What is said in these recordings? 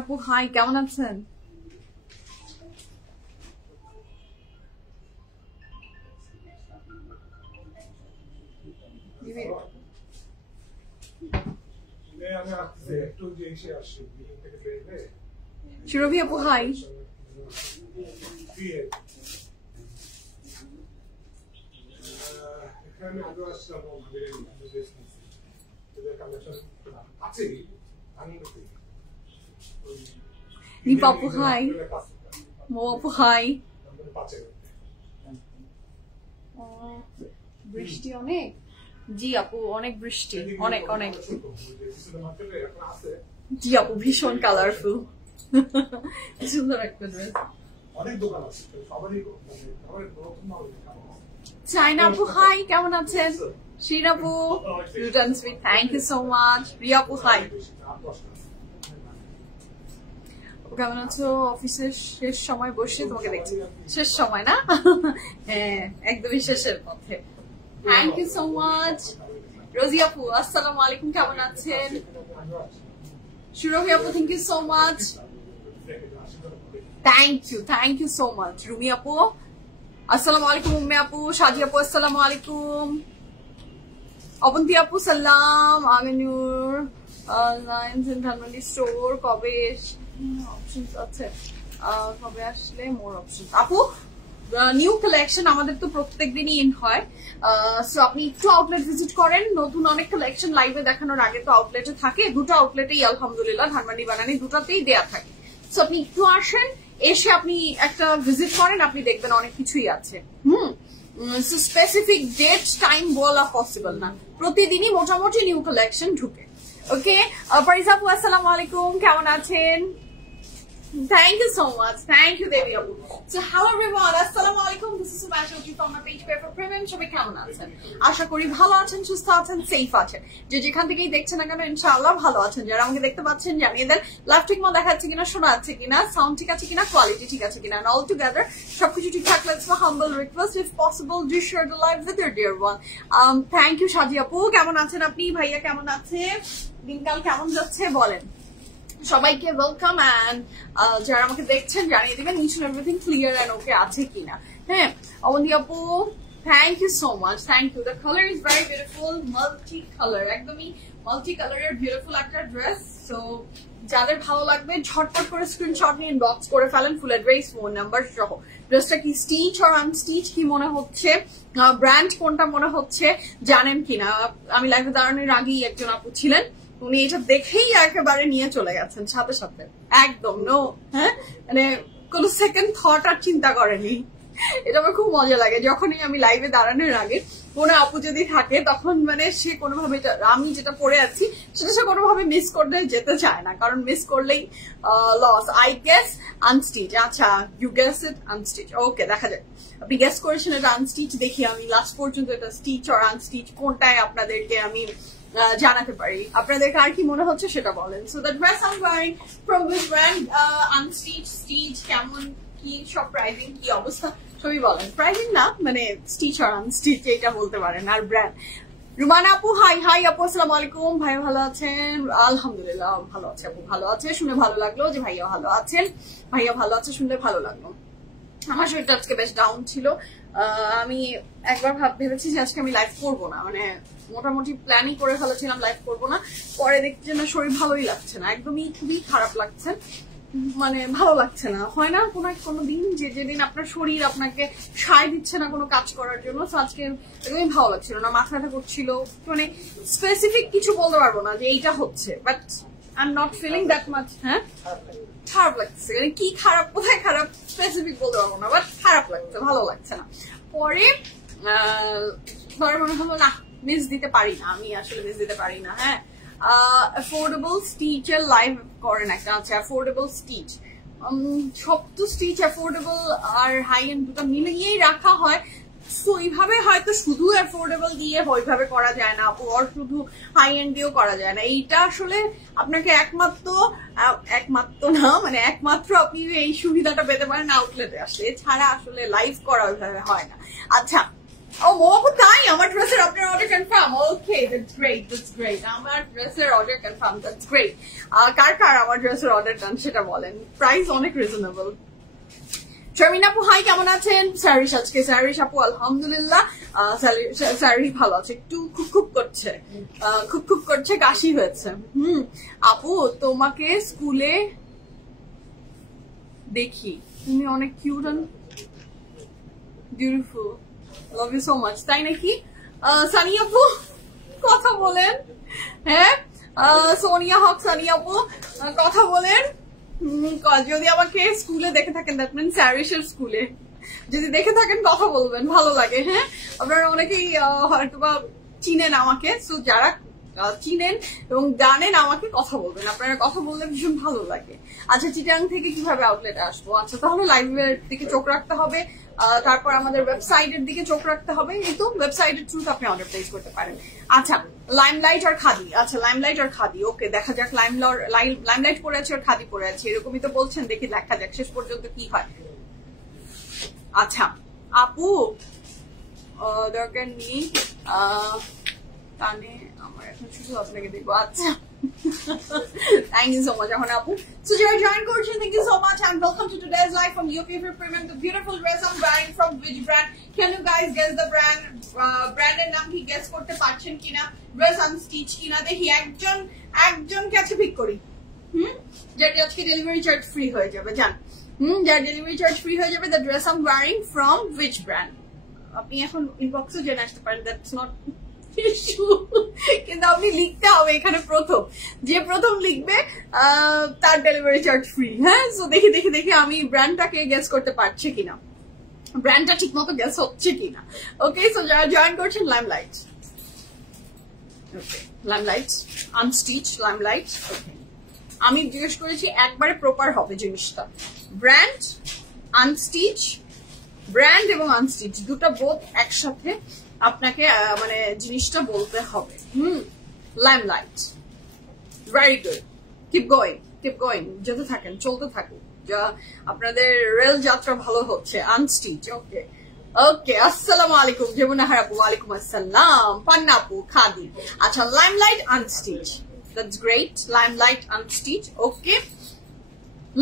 আপু হাই, কেমন আছেন? সুরভি আপু হাই। নিপা আপু হাই, মো আপু হাই। বৃষ্টি অনেক? জি আপু অনেক বৃষ্টি, অনেক অনেক। জি আপু ভীষণ কালারফুল, সুন্দর একটা ড্রেস। চাইনা আপু হাই, কেমন আছেন? শ্রীন আপু thank you so much. Riya আপু হাই, কেমন আছো? অফিসের শেষ সময় বসে তোমাকে দেখছি। শেষ সময় না? হ্যাঁ একদমই শেষের পথে। Thank you so much. Rosy আপু আসসালামু আলাইকুম, কেমন আছেন? সুরভি আপু thank you so much. Thank you so much. Rumi আপু আসসালামু আলাইকুম। উম্মে আপু, সাজি আপু আসসালামু আলাইকুম। অবন্তী আপু সালাম। Aminur lines in Dhanmondi store কবে অপশনস আছে? কবে আসলে মোর অপশন? আপু নিউ কালেকশন আমাদের তো প্রত্যেকদিনই ইন হয়, সো আপনি একটু আউটলেট ভিজিট করেন। নতুন অনেক কালেকশন লাইভে দেখানোর আগে তো আউটলেটে থাকে, দুটো আউটলেটেই আলহামদুলিল্লাহ ধানমন্ডি বানানি দুটাতেই দেয়া থাকে। সো আপনি একটু আসেন, এসে আপনি একটা ভিজিট করেন, আপনি দেখবেন অনেক কিছুই আছে। স্পেসিফিক ডেট টাইম বলা পসিবল না, প্রতিদিনই মোটামুটি নিউ কালেকশন ঢুকে। ওকে পারিস আপু আসসালামু আলাইকুম, কেমন আছেন? Thank you so much. Thank you, Devi Abu. So, hello everyone. Assalamu alaikum. This is Subasha from my page Paper Premium. সবাই কেমন আছেন? আশা করি ভালো আছেন, সুস্থ আছেন, সেফ আছেন। যে যেখান থেকেই দেখছেন না কেন ইনশাআল্লাহ ভালো আছেন। যারা আমাকে দেখতে পাচ্ছেন জানিয়ে দেন লাইভ ঠিক মতো দেখাচ্ছে কিনা, শোনা যাচ্ছে কিনা, সাউন্ড ঠিক আছে কিনা, কোয়ালিটি ঠিক আছে কিনা, and all together সবকিছু ঠিকঠাক লাগছে। humble request if possible do share the live with your dear one. Thank you সাজি আপু, কেমন আছেন আপনি? ভাইয়া কেমন আছে? দিনকাল কেমন যাচ্ছে বলেন? সবাইকে ওয়েলকাম এন্ড যারা আমাকে দেখছেন জানিয়ে দিবেন each and everything clear and okay আছে কিনা। হ্যাঁ অবন্তী আপু thank you so much, thank you. The colour is very beautiful, multi colour, একদমই মাল্টি কালারের বিউটিফুল একটা ড্রেস। সো যাদের ভালো লাগবে ঝটপট করে স্ক্রিনশট নিয়ে ইনবক্স করে ফেলেন ফুল অ্যাড্রেস ফোন নাম্বার সহ। ড্রেসটা কি স্টিচ আর আনস্টিচ কি মনে হচ্ছে, ব্র্যান্ড কোনটা মনে হচ্ছে জানেন কিনা? আমি লাইভে দাঁড়ানোর আগেই একজন আপু ছিলেন, উনি এটা দেখেই একেবারে নিয়ে চলে গেছেন সাথে সাথে, একদম নো হ্যাঁ মানে কোনো সেকেন্ড থট আর চিন্তা করেনি। এটা আমার খুব মজা লাগে, যখনই আমি লাইভে দাঁড়ানোর আগে কোনো আপু যদি থাকে তখন মানে সে কোনোভাবে আমি যেটা পড়ে আছি সেটা সে কোনোভাবে মিস করতে যেতে চায় না, কারণ মিস করলেই লস। আই গেস আনস্টিচ, আচ্ছা ইউ গেস ইট আনস্টিচ, ওকে দেখা যাক আপনি গেস করেছেন এটা আনস্টিচ। দেখি আমি লাস্ট পর্যন্ত এটা স্টিচ আর আনস্টিচ কোনটায় আপনাদেরকে আমি জানাতে পারি। আপনাদেরকে আর কি মনে হচ্ছে সেটা বলেন। So the dress I am wearing from this brand, unstitch, stitch, কেমন কি সব প্রাইসিং কি অবস্থা সবই বলেন। প্রাইসিং না মানে স্টিচ আর আনস্টিচ এটা বলতে পারেন। আর ব্র্যান্ড রুমানা আপু হাই, হাই আপু আসসালামু আলাইকুম। ভাইয়া ভালো আছেন? আলহামদুলিল্লাহ ভালো আছে আপু, ভালো আছে শুনে ভালো লাগলো যে ভাইয়া ভালো আছেন। ভাইয়া ভালো আছে শুনলে ভালো লাগলো। আমার শরীরটা আজকে বেশ ডাউন ছিল, আমি একবার ভেবেছি যে আজকে আমি লাইভ করবো না, মানে মোটামুটি প্ল্যানই করে ফেলেছিলাম লাইভ করবো না, পরে দেখছি না শরীর ভালোই লাগছে না, একদমই খুবই খারাপ লাগছে, মানে ভালো লাগছে না। হয় না কোনো দিন যে যেদিন আপনার শরীর আপনাকে সায় দিচ্ছে না কোনো কাজ করার জন্য, তো আজকে একদমই ভালো লাগছিল না, মাথা ব্যথা করছিল, মানে স্পেসিফিক কিছু বলতে পারবো না যে এইটা হচ্ছে, but I am not feeling that much. হ্যাঁ, খারাপ লাগছে, কি খারাপ, কোথায় খারাপ স্পেসিফিক বলতে পারবো না, বাট খারাপ লাগছে, ভালো লাগছে না। পরে মনে হলো না, মিস দিতে পারি না, আমি আসলে মিস দিতে পারি না। হ্যাঁ, অ্যাফোর্ডেবল স্টিচের লাইভ করেন একটা, আচ্ছা অ্যাফোর্ডেবল স্টিচ, সব তো স্টিচ অ্যাফোর্ডেবল আর হাই এন্ড দুটো মিলিয়েই রাখা হয়, তো ওইভাবে হয়তো শুধু অ্যাফোর্ডেবল দিয়ে ওইভাবে করা যায় না, আর শুধু হাই এন্ড দিয়েও করা যায় না। এইটা আসলে আপনাকে একমাত্র না, মানে একমাত্র আপনি এই সুবিধাটা পেতে পারেন আউটলেটে আসলে, এছাড়া আসলে লাইভ করা ওইভাবে হয় না। আচ্ছা, ও মোমো তাই আমার ড্রেসের আপনার order confirm, okay that's great, আমার ড্রেসের অর্ডার কনফার্ম, দ্যাটস গ্রেট। কার আমার ড্রেসের অর্ডার ডান সেটা বলেন, প্রাইস অনেক রিজনেবল। শারমিন আপু হাই, কেমন আছেন? স্যারিশ আজকে, স্যারিশ আপু আলহামদুলিল্লাহ, স্যারিশ ভালো আছে, একটু খুব করছে, কাশি হয়েছে। আপু তোমাকে স্কুলে দেখি, তুমি অনেক cute and beautiful, love you so much. তাই নাকি? সানি আপু কথা বলেন, হ্যাঁ সোনিয়া হক, সানি আপু কথা বলেন, যদি আমাকে স্কুলে দেখে থাকেন, দ্যাট মিনস স্যারিশের স্কুলে যদি দেখে থাকেন কথা বলবেন, ভালো লাগে। হ্যাঁ, আপনারা অনেকেই হয়তোবা চিনেন আমাকে, সো যারা চিনেন এবং জানেন আমাকে কথা বলবেন, আপনারা কথা বললে ভীষণ ভালো লাগে। আচ্ছা, চিটাং থেকে কিভাবে আউটলেটে আসবো? আচ্ছা, তাহলে লাইভের দিকে চোখ রাখতে হবে, তারপর আমাদের ওয়েবসাইটের দিকে চোখ রাখতে হবে, এই তো ওয়েবসাইটের থ্রুতে আপনি অর্ডার প্লেস করতে পারেন। আচ্ছা, লাইমলাইট আর খাদি, আচ্ছা লাইমলাইট আর খাদি, ওকে দেখা যাক, লাইমলাইট পরে আছে আর খাদি পরে আছে, এরকমই তো বলছেন, দেখি দেখা যাক শেষ পর্যন্ত কি হয়। আচ্ছা আপু দরকার নেই, কানে আমার এখন শুধু আপনাকে দেখবো। আচ্ছা, thank you so much Ahana Apu. So you are joined coaching, thank you so much and welcome to today's live from your favorite premium, the beautiful dress I'm wearing from which brand? Can you guys guess the brand? Branded নাম কি guess করতে পারছেন কিনা? Dress Unstitch কিনা দেখি, একজন কাছে pick করি, যার আজকে ডেলিভারি চার্জ ফ্রি হয়ে যাবে, জান, যার ডেলিভারি চার্জ ফ্রি হয়ে যাবে, the dress I'm wearing from which brand? আপনি এখন ইনবক্সে জেনে আসতে পারেন, that's not কিন্তু আপনি লিখতে হবে এখানে, যে প্রথম লিখবে তার ডেলিভারি চার্জ ফ্রি। হ্যাঁ, সো দেখি আমি ব্র্যান্ডটাকে গেস করতে পারছি কিনা, ব্র্যান্ডটা ঠিক মতো গেস হচ্ছে কিনা। ওকে, সো যারা জয়েন করছেন, লাইমলাইট, ওকে লাইমলাইট আনস্টিচ, লাইমলাইট, ওকে আমি জিজ্ঞেস করেছি একবারে প্রপার হবে জিনিসটা, ব্র্যান্ড আনস্টিচ, ব্র্যান্ড এবং আনস্টিচ দুটো বোধ একসাথে আপনাকে মানে জিনিসটা বলতে হবে। Limelight, very good, keep going, যেতে থাকেন, চলতে থাকুন, যা আপনাদের রেল যাত্রা ভালো হচ্ছে। আনস্টিচ, ওকে আসসালামু আলাইকুম যমুনা আপু, ওয়ালাইকুম আসসালাম পান্না আপু, খাদি। আচ্ছা, limelight unstitch, that's great, limelight unstitch, okay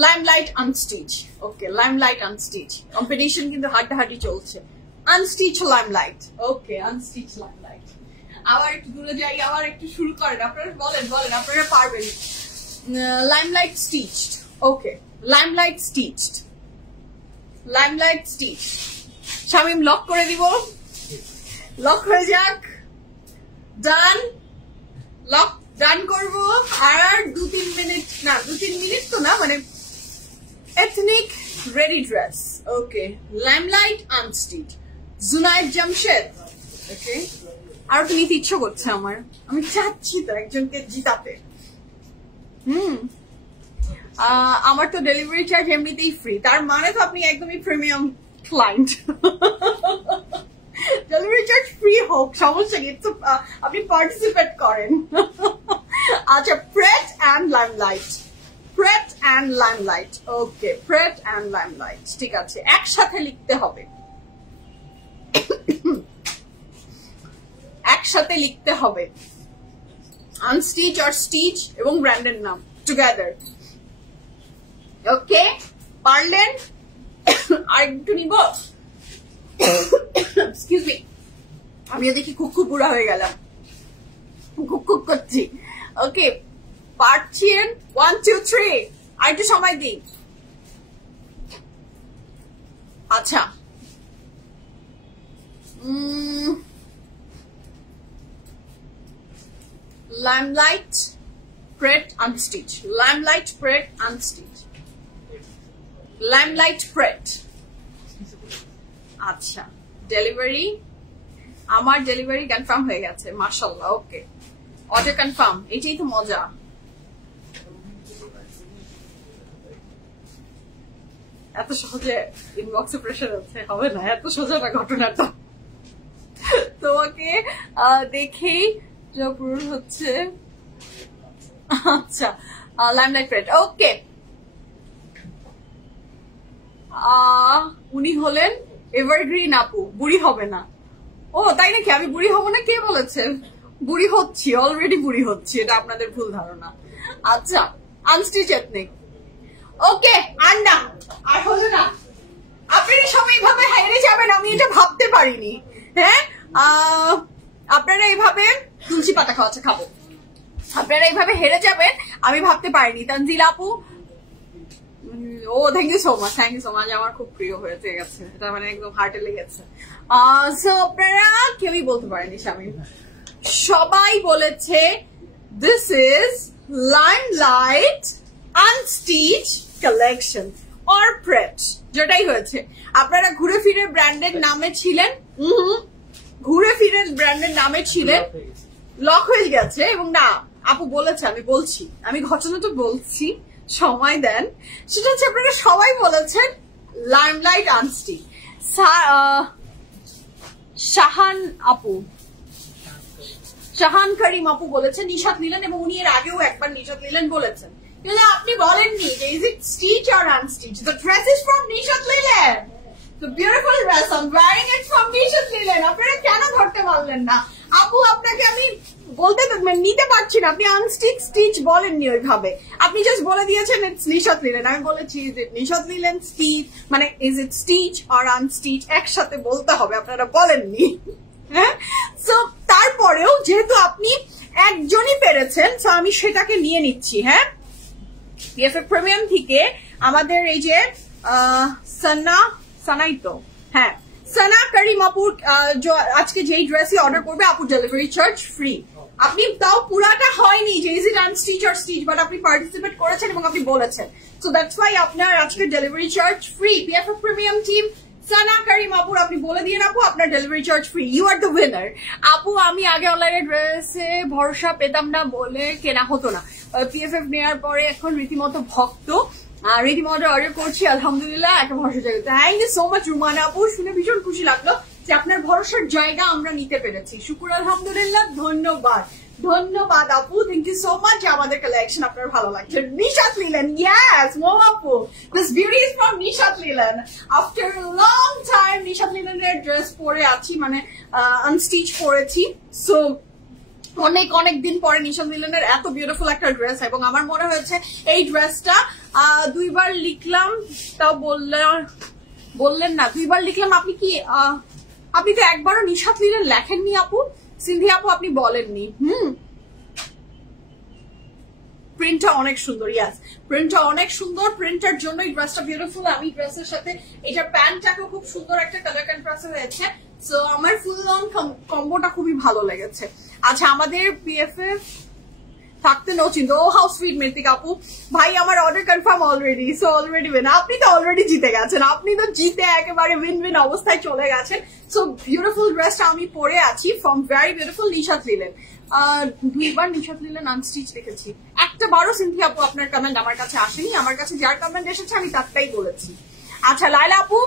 limelight unstitch, okay limelight unstitch, competition কিন্তু হাড্ডাহাড্ডি চলছে। আনস্টিচ লাইমলাইট, ওকে আনস্টিচ লাইমলাইট। আবার একটু দূরে যাই, আবার একটু শুরু করেন, আপনারা বলেন আপনারা পারবেন। Limelight stitched, okay Limelight stitched, Limelight stitch. Shamim lock করে দিব, লক হয়ে যাক, ডান, লক ডান করবো। আর 2-3 মিনিট না, 2-3 মিনিট তো না, মানে এথনিক রেডি ড্রেস, ওকে লাইমলাইট আনস্টিচ, জুনাইদ জামশেদ, ওকে আরো তো নিতে ইচ্ছা করছে আমার, আমি চাচ্ছি তো একজনকে জিতাতে। আমার তো ডেলিভারি চার্জ এমনিতেই ফ্রি, তার মানে তো আপনি একদমই premium client. Delivery charge free হোক, সমস্যা নেই, আপনি পার্টিসিপেট করেন। আচ্ছা, pret and Limelight, pret and Limelight, okay pret and Limelight, ঠিক আছে, একসাথে লিখতে হবে, একসাথে লিখতে হবে, আনস্টিচ আর স্টিচ এবং ব্র্যান্ডের নাম টুগেদার। ওকে, পারলেন? আর একটু নিব, এক্সকিউজ মি, আমিও দেখি খুব খুব বুড়া হয়ে গেলাম, খুব খুব করছি। ওকে, পারছেন? 1 2 3, আর একটু সময় দিই। আচ্ছা, Limelight Pret Unstitch, Limelight Pret Unstitch, Limelight Pret। আচ্ছা, ডেলিভারি, আমার ডেলিভারি কনফার্ম হয়ে গেছে, মাশাআল্লাহ। ওকে, অর্ডার কনফার্ম, এটাই তো মজা। এত সহজে ইনবক্সে প্রেশার আছে, হবে না, এত সোজা না ঘটনাটা। তোমাকে দেখেই পূরণ হচ্ছে। আচ্ছা, লাইমলাইট প্রেট। ওকে, উনি হলেন এভারগ্রিন আপু, বুড়ি হবে না। ও তাই নাকি? আমি বুড়ি হব না? কে বলেছে? বুড়ি হচ্ছি, অলরেডি বুড়ি হচ্ছি, এটা আপনাদের ভুল ধারণা। আচ্ছা, আনস্টিচ এথনিক। ওকে, আর না, আর হলো না। আপনারা সবাই এইভাবে হেরে যাবেন, আমি এটা ভাবতে পারিনি। হ্যাঁ, আপনারা এইভাবে তুলসী পাতা খাওয়াচ্ছে খাবো, আপনারা এইভাবে হেরে যাবেন আমি ভাবতে পারিনি। তানজিল আপু, ও thank you so much, thank you so much, আমার খুব প্রিয় হয়েছে গেছে, এটা মানে একদম হার্টে লেগেছে। সো আপনারা কেউই বলতে পারেনি শামিম, সবাই বলেছে this is Limelight unstitch collection or pret, যেটাই হয়েছে। আপনারা ঘুরে ফিরে ব্র্যান্ডের নামে ছিলেন, ঘুরে ফিরে ব্র্যান্ডের নামে ছিলেন, লক হয়ে গেছে। এবং না, আপু বলেছে, আমি বলছি, আমি ঘটনা তো বলছি, সময় দেন। সেটা হচ্ছে আপনারা সবাই বলেছেন লাইমলাইট আনস্টিচ। শাহান আপু, শাহান করিম আপু বলেছেন নিশাত লিলেন, এবং উনি এর আগেও একবার নিশাত লিলেন বলেছেন, কিন্তু আপনি বলেননি যে is it stitch or unstitch. The dress is from Nishat Linen, the beautiful dress I am wearing it from Nishat Linen. আপনারা কেন ধরতে পারলেন না? আপু আপনাকে আমি বলতে নিতে পারছি না, আপনি আনস্টিচ স্টিচ বলেননি ওইভাবে, আপনি জাস্ট বলে দিয়েছেন ইটস নিশাত লিলেন। আমি বলেছি is it Nishat Linen stitch, মানে is it stitch or unstitch একসাথে বলতে হবে, আপনারা বলেননি। হ্যাঁ, সো তারপরেও যেহেতু আপনি একজনই পেরেছেন, সো আমি সেটাকে নিয়ে নিচ্ছি। হ্যাঁ, পিএফএফ প্রিমিয়াম থেকে আমাদের এই যে সানাই তো, হ্যাঁ, সানা করিম আপুর আজকে যেই ড্রেসই অর্ডার করবে, আপু ডেলিভারি চার্জ ফ্রি। আপনি তাও পুরাটা হয়নি যে is it unstitch or stitch, but আপনি পার্টিসিপেট করেছেন এবং আপনি বলেছেন, সো দ্যাটস ওয়াই আপনার আজকে delivery charge free. PFF premium team Sana Karim আপুর আপনি বলে দিয়ে আপু আপনার delivery charge free, you are the winner. আপু আমি আগে অনলাইনে ড্রেসে ভরসা পেতাম না বলে কেনা হতো না, পিএফএফ নেওয়ার পরে এখন রীতিমতো ভক্ত, রীতিমতো অর্ডার করছি, আলহামদুলিল্লাহ একটা ভরসার জায়গা। Thank you so much Rumana আপু, শুনে ভীষণ খুশি লাগলো যে আপনার ভরসার জায়গা আমরা নিতে পেরেছি, শুকুর আলহামদুলিল্লাহ, ধন্যবাদ ধন্যবাদ আপু, থ্যাংক ইউ সো মাচ। আমাদের কালেকশন আপনার ভালো লাগছে। নিশাত লিলেন, ইয়েস মো আপু, this beauty is from Nishat Linen. After long time নিশাত লিলেনের ড্রেস পরে আছি, মানে আনস্টিচ পরেছি, সো অনেক অনেক দিন পরে নিশাত লিলেনের এত বিউটিফুল একটা ড্রেস, এবং আমার মনে হয়েছে এই ড্রেসটা 2 বার লিখলাম, তাও বললেন না, 2 বার লিখলাম। আপনি তো একবারও নিশাত লিলেন লেখেননি আপু, সিন্ধি আপু আপনি বলেননি। প্রিন্টটা অনেক সুন্দর, ইয়াস প্রিন্টটা অনেক সুন্দর, প্রিন্টার জন্য এই ড্রেসটা বিউটিফুল। আমি ড্রেসের সাথে এটার প্যান্টটাকেও খুব সুন্দর একটা কালার কন্ট্রাস্ট হয়েছে, সো আমার ফুল লং কম্বোটা খুবই ভালো লেগেছে। আচ্ছা, আমাদের পিএফএফ থাকতে নো চিন্তা। ও হাউ সুইট মেথিক আপু, ভাই আমার order confirm already, so already win. আপনি তো অলরেডি জিতে গেছেন, আপনি তো জিতে একেবারে উইন উইন অবস্থায় চলে গেছেন। সো বিউটিফুল ড্রেসটা আমি পরে আছি from very beautiful Nishat linen. 2 bar Nishat Linen unstitch লিখেছি, একটা বারো সিনথি আপু আপনার কমেন্ট আমার কাছে আসেনি, আমার কাছে যার কমেন্ট এসেছে আমি তারটাই বলেছি। আচ্ছা, লাইলা আপু,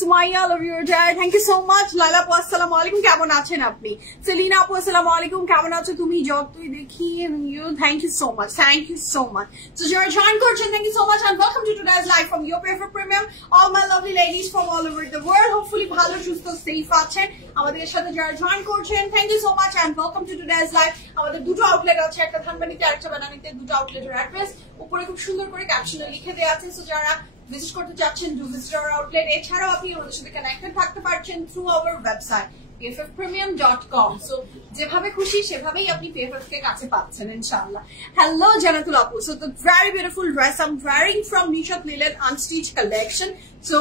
Sumaiya love you dad, thank you so much. Laila আপু আসসালামু আলাইকুম, কেমন আছেন আপনি? সেলিনা আপু আসসালামু আলাইকুম, কেমন আছো তুমি? যতই দেখি you, thank you so much, thank you so much. So যারা জয়েন করছেন, thank you so much and welcome to today's live from your PFF premium. All my lovely ladies from all over the world, hopefully ভালো সুস্থ safe আছেন। আমাদের সাথে যারা join করছেন, thank you so much and welcome to today's live. আমাদের দুটো outlet আছে, একটা ধানবাড়িতে আর একটা বানানিতে। দুটো আউটলেটের অ্যাড্রেস উপরে খুব সুন্দর করে ক্যাপশনে লিখে দেওয়া আছে, সো যারা ভিজিট করতে চাচ্ছেন ডু ভিজিট আওয়ার আউটলেট। এছাড়াও আপনি আমাদের সাথে কানেক্টেড থাকতে পারছেন through hour website pffpremium.com। So যেভাবে খুশি সেভাবেই আপনি PFF কে কাছে পাচ্ছেন ইনশাআল্লাহ। হ্যালো জানাতুল আপু, so the very beautiful dress I am wearing from Nishat Linen unstitch collection. So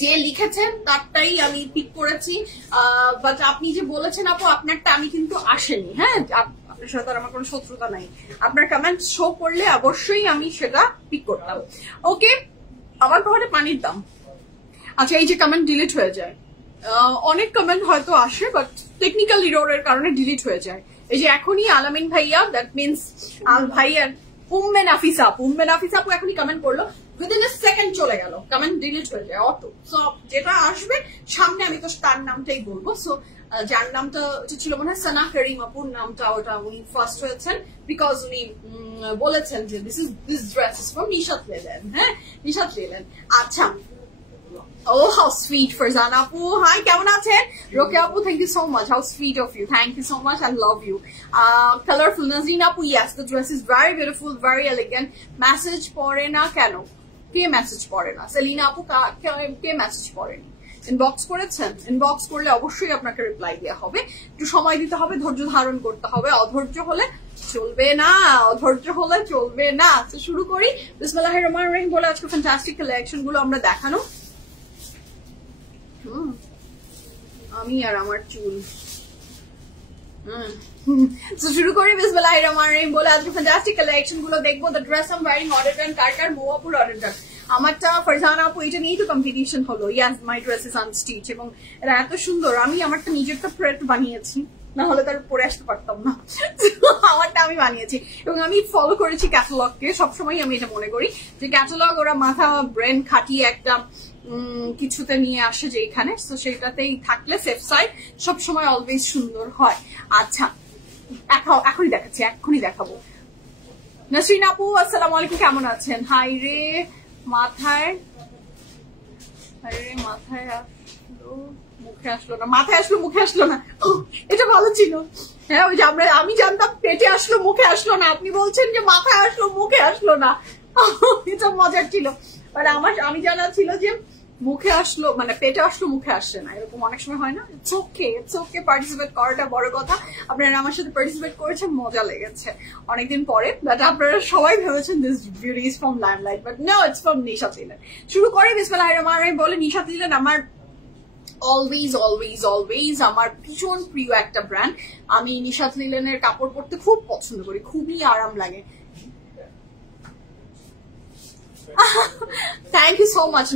যে লিখেছেন তারটাই আমি পিক করেছি, বাট আপনি যে বলেছেন আপু আপনারটা আমি কিন্তু আসেনি। হ্যাঁ, আপনার সাথে আমার কোনো শত্রুতা নাই, আপনার কমেন্ট শো করলে অবশ্যই আমি সেটা পিক করতাম। ওকে, আমার ঘরে পানির দাম। আচ্ছা, এই যে কমেন্ট ডিলিট হয়ে যায়, অনেক কমেন্ট হয়তো আসে বাট টেকনিক্যাল ইররের কারণে ডিলিট হয়ে যায়। এই যে এখনই আলামিন ভাইয়া, দ্যাট মিনস আল ভাইয়া, উম্মে নাফিসা আপু এখনই কমেন্ট করলো, উইদিন এ সেকেন্ড চলে গেল, কমেন্ট ডিলিট হয়ে যায় অটো। সো যেটা আসবে সামনে আমি তো তার নামটাই বলবো। সো যার নামটা ছিল মনে হয় সানা করিম আপুর নামটা, ওটা উনি ফার্স্ট হয়েছেন বিকজ উনি বলেছেন যে this dress is from Nishat linen. হ্যাঁ, নিশাত লিলেন। আচ্ছা, oh how sweet Farzana apu, hi কেমন আছেন? Roke apu, thank you so much, how sweet of you, thank you so much, I love you. Colorful Nazreen apu, yes, the dress is very beautiful, very elegant. Message পড়ে না কেন? কে message পড়ে না? সেলিনা আপু কে message পড়েনি? Inbox করেছেন? Inbox করলে অবশ্যই আপনাকে রিপ্লাই দেওয়া হবে, একটু সময় দিতে হবে, ধৈর্য ধারণ করতে হবে, অধৈর্য হলে চলবে না, অধৈর্য হলে চলবে না। তো শুরু করি, বিসমিল্লাহির রহমানির রহিম বলে আজকে ফ্যান্টাস্টিক কালেকশন গুলো আমরা দেখানো। আমি আর আমার চুল শুরু করি, বিসমিল্লাহির রহমানির রহিম বলে আজকে ফ্যান্টাস্টিক কালেকশন গুলো দেখবো। The dress I am wearing order done, কার মোয়াপুর অর্ডার ডান। আমারটা ফারজানা আপু, এটা নিয়েই তো কম্পিটিশন হলো। Yes, my dress is unstitch, এবং এটা এত সুন্দর, আমি আমারটা নিজেরটা প্রেট বানিয়েছি, না হলে তার পরে আসতে পারতাম না। আমারটা আমি বানিয়েছি এবং আমি ফলো করেছি ক্যাটালগকে। সবসময় আমি এটা মনে করি যে ক্যাটালগ ওরা মাথা ব্রেন খাটিয়ে একটা কিছুতে নিয়ে আসে যেখানে, তো সেটাতেই থাকলে সেফ সাইড সবসময় অলওয়েজ সুন্দর হয়। আচ্ছা, এখনই দেখাচ্ছি, এখনই দেখাবো। নাসরিন আপু আসসালামু আলাইকুম, কেমন আছেন? হাই রে মাথায় আসলো মুখে আসলো না, মাথায় আসলো মুখে আসলো না, এটা ভালো ছিল। হ্যাঁ, ওই যে আমি জানতাম পেটে আসলো মুখে আসলো না, আপনি বলছেন যে মাথায় আসলো মুখে আসলো না, এটা মজার ছিল। বাট আমি জানা ছিল যে মুখে আসলো মানে পেটে আসলো মুখে আসছে না, এরকম অনেক সময় হয় না। ইটস ওকে, পার্টিসিপেট করাটা বড় কথা। আপনারা আমার সাথে পার্টিসিপেট করেছেন, মজা লেগেছে অনেকদিন পরে। বাট আপনারা সবাই ভেবেছেন this beauty is from Limelight, but no, it's from Nishat Linen. শুরু করে বিসমিল্লাহির রহমানির রহিম বলে, নিশাত লিলেন আমার অলওয়েজ আমার ভীষণ প্রিয় একটা ব্র্যান্ড। আমি নিশাত লিলেনের কাপড় পরতে খুব পছন্দ করি, খুবই আরাম লাগে। Thank you so much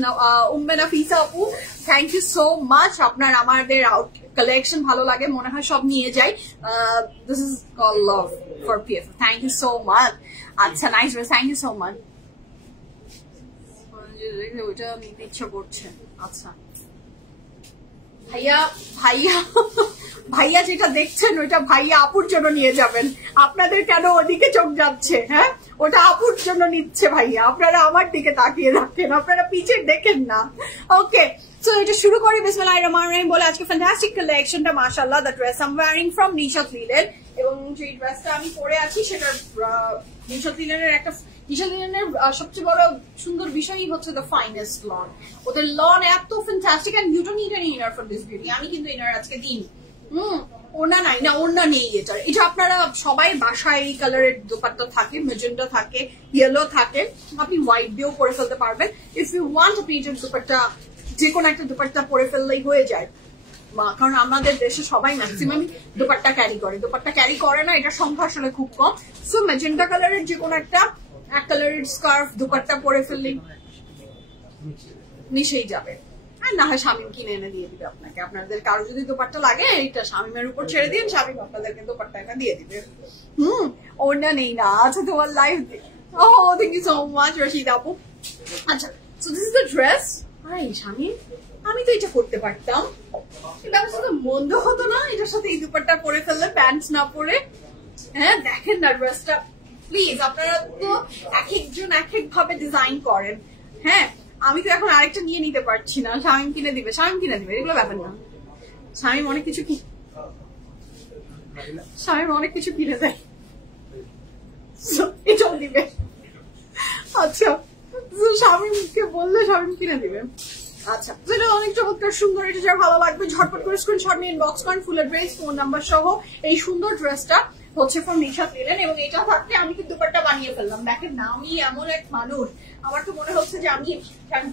Umme Nafisa আপু, থ্যাংক ইউ সো মাচ। আপনার আমাদের কালেকশন ভালো লাগে, মনে হয় সব নিয়ে যাই। This is call love for PFF, thank you so much. আচ্ছা, nice, thank you so much. ওইটা নিতে ইচ্ছা করছে। আচ্ছা ভাইয়া যেটা দেখছেন ওইটা ভাইয়া আপুর জন্য নিয়ে যাবেন, আপনাদের কেন ওদিকে চোখ যাচ্ছে? হ্যাঁ, ওটা আপুর জন্য নিচ্ছে ভাইয়া, আপনারা আমার দিকে তাকিয়ে রাখেন, আপনারা পিছে দেখেন না। ওকে, সো এটা শুরু করি বিসমিল্লাহির রহমানির রহিম বলে আজকে ফ্যান্টাস্টিক কালেকশনটা। মাশাআল্লাহ, the dress I am wearing from Nishat Linen, এবং যে ড্রেসটা আমি পরে আছি সেটা নিশাত লিলেনের একটা, নিশাত লিলেনের সবচেয়ে বড় সুন্দর বিষয়ই হচ্ছে দ্য ফাইনেস্ট লন। ওদের লন এত fantastic, and you don't need any inner for this beauty. আমি কিন্তু ইনার আজকে দিইনি, ওড়না নাই না, ওড়না নেই এটার। এটা আপনারা সবাই বাসায় এই কালারের দোপাট্টা থাকে, মেজেন্টা থাকে, ইয়েলো থাকে, আপনি হোয়াইট দিয়েও পরে ফেলতে পারবেন। ইফ ইউ ওয়ান্ট আপনি এটার দোপাট্টা, যে কোনো একটা দোপাট্টা পরে ফেললেই হয়ে যায়, কারণ আমাদের দেশে সবাই ম্যাক্সিমাম দোপাট্টা ক্যারি করে, দোপাট্টা ক্যারি করে না এটার সংখ্যা আসলে খুব কম। সো মেজেন্টা কালারের যে কোনো একটা এক কালারের স্কার্ফ দোপাট্টা পরে ফেললেই মিশেই যাবে। আর না হয় শামিম কিনে এনে দিয়ে দিবে আপনাকে। আপনাদের কারো যদি দোপাট্টা লাগে এটা শামিমের উপর ছেড়ে দিন, শামিম আপনাদেরকে দোপাট্টা এনে দিয়ে দিবে। ওড়না নেই না। আচ্ছা, তোমার life, thank you so much Rashid আপু। আচ্ছা, so this is the dress. Hi Shamim, আমি তো এটা করতে পারতাম, এটা আমার সাথে মন্দ হতো না এটার সাথে এই দোপাট্টা পরে ফেললে, প্যান্টস না পরে। হ্যাঁ, দেখেন না ড্রেসটা প্লিজ। আপনারা তো এক একজন এক এক ভাবে ডিজাইন করেন। হ্যাঁ, আমি তো এখন আরেকটা নিয়ে নিতে পারছি না, শামিম কিনে দিবে, এগুলো ব্যাপার না। শামিম অনেক কিছু কিনে দেয়, এটাও দিবে। আচ্ছা, শামিমকে বললে শামিম কিনে দিবে। আচ্ছা, যেটা অনেক চমৎকার সুন্দর, এটা যার ভালো লাগবে ঝটপট করে স্ক্রিনশট নিয়ে ইনবক্স করেন, ফুলের ড্রেস, ফোন নাম্বার সহ। এই সুন্দর ড্রেসটা হচ্ছে ফর নিশাত লিলেন, এবং এটা থাকতে আমি কিন্তু দুপাট্টা বানিয়ে ফেললাম। দেখেন না, আমি এমন এক মানুষ, আমার তো মনে হচ্ছে যে আমি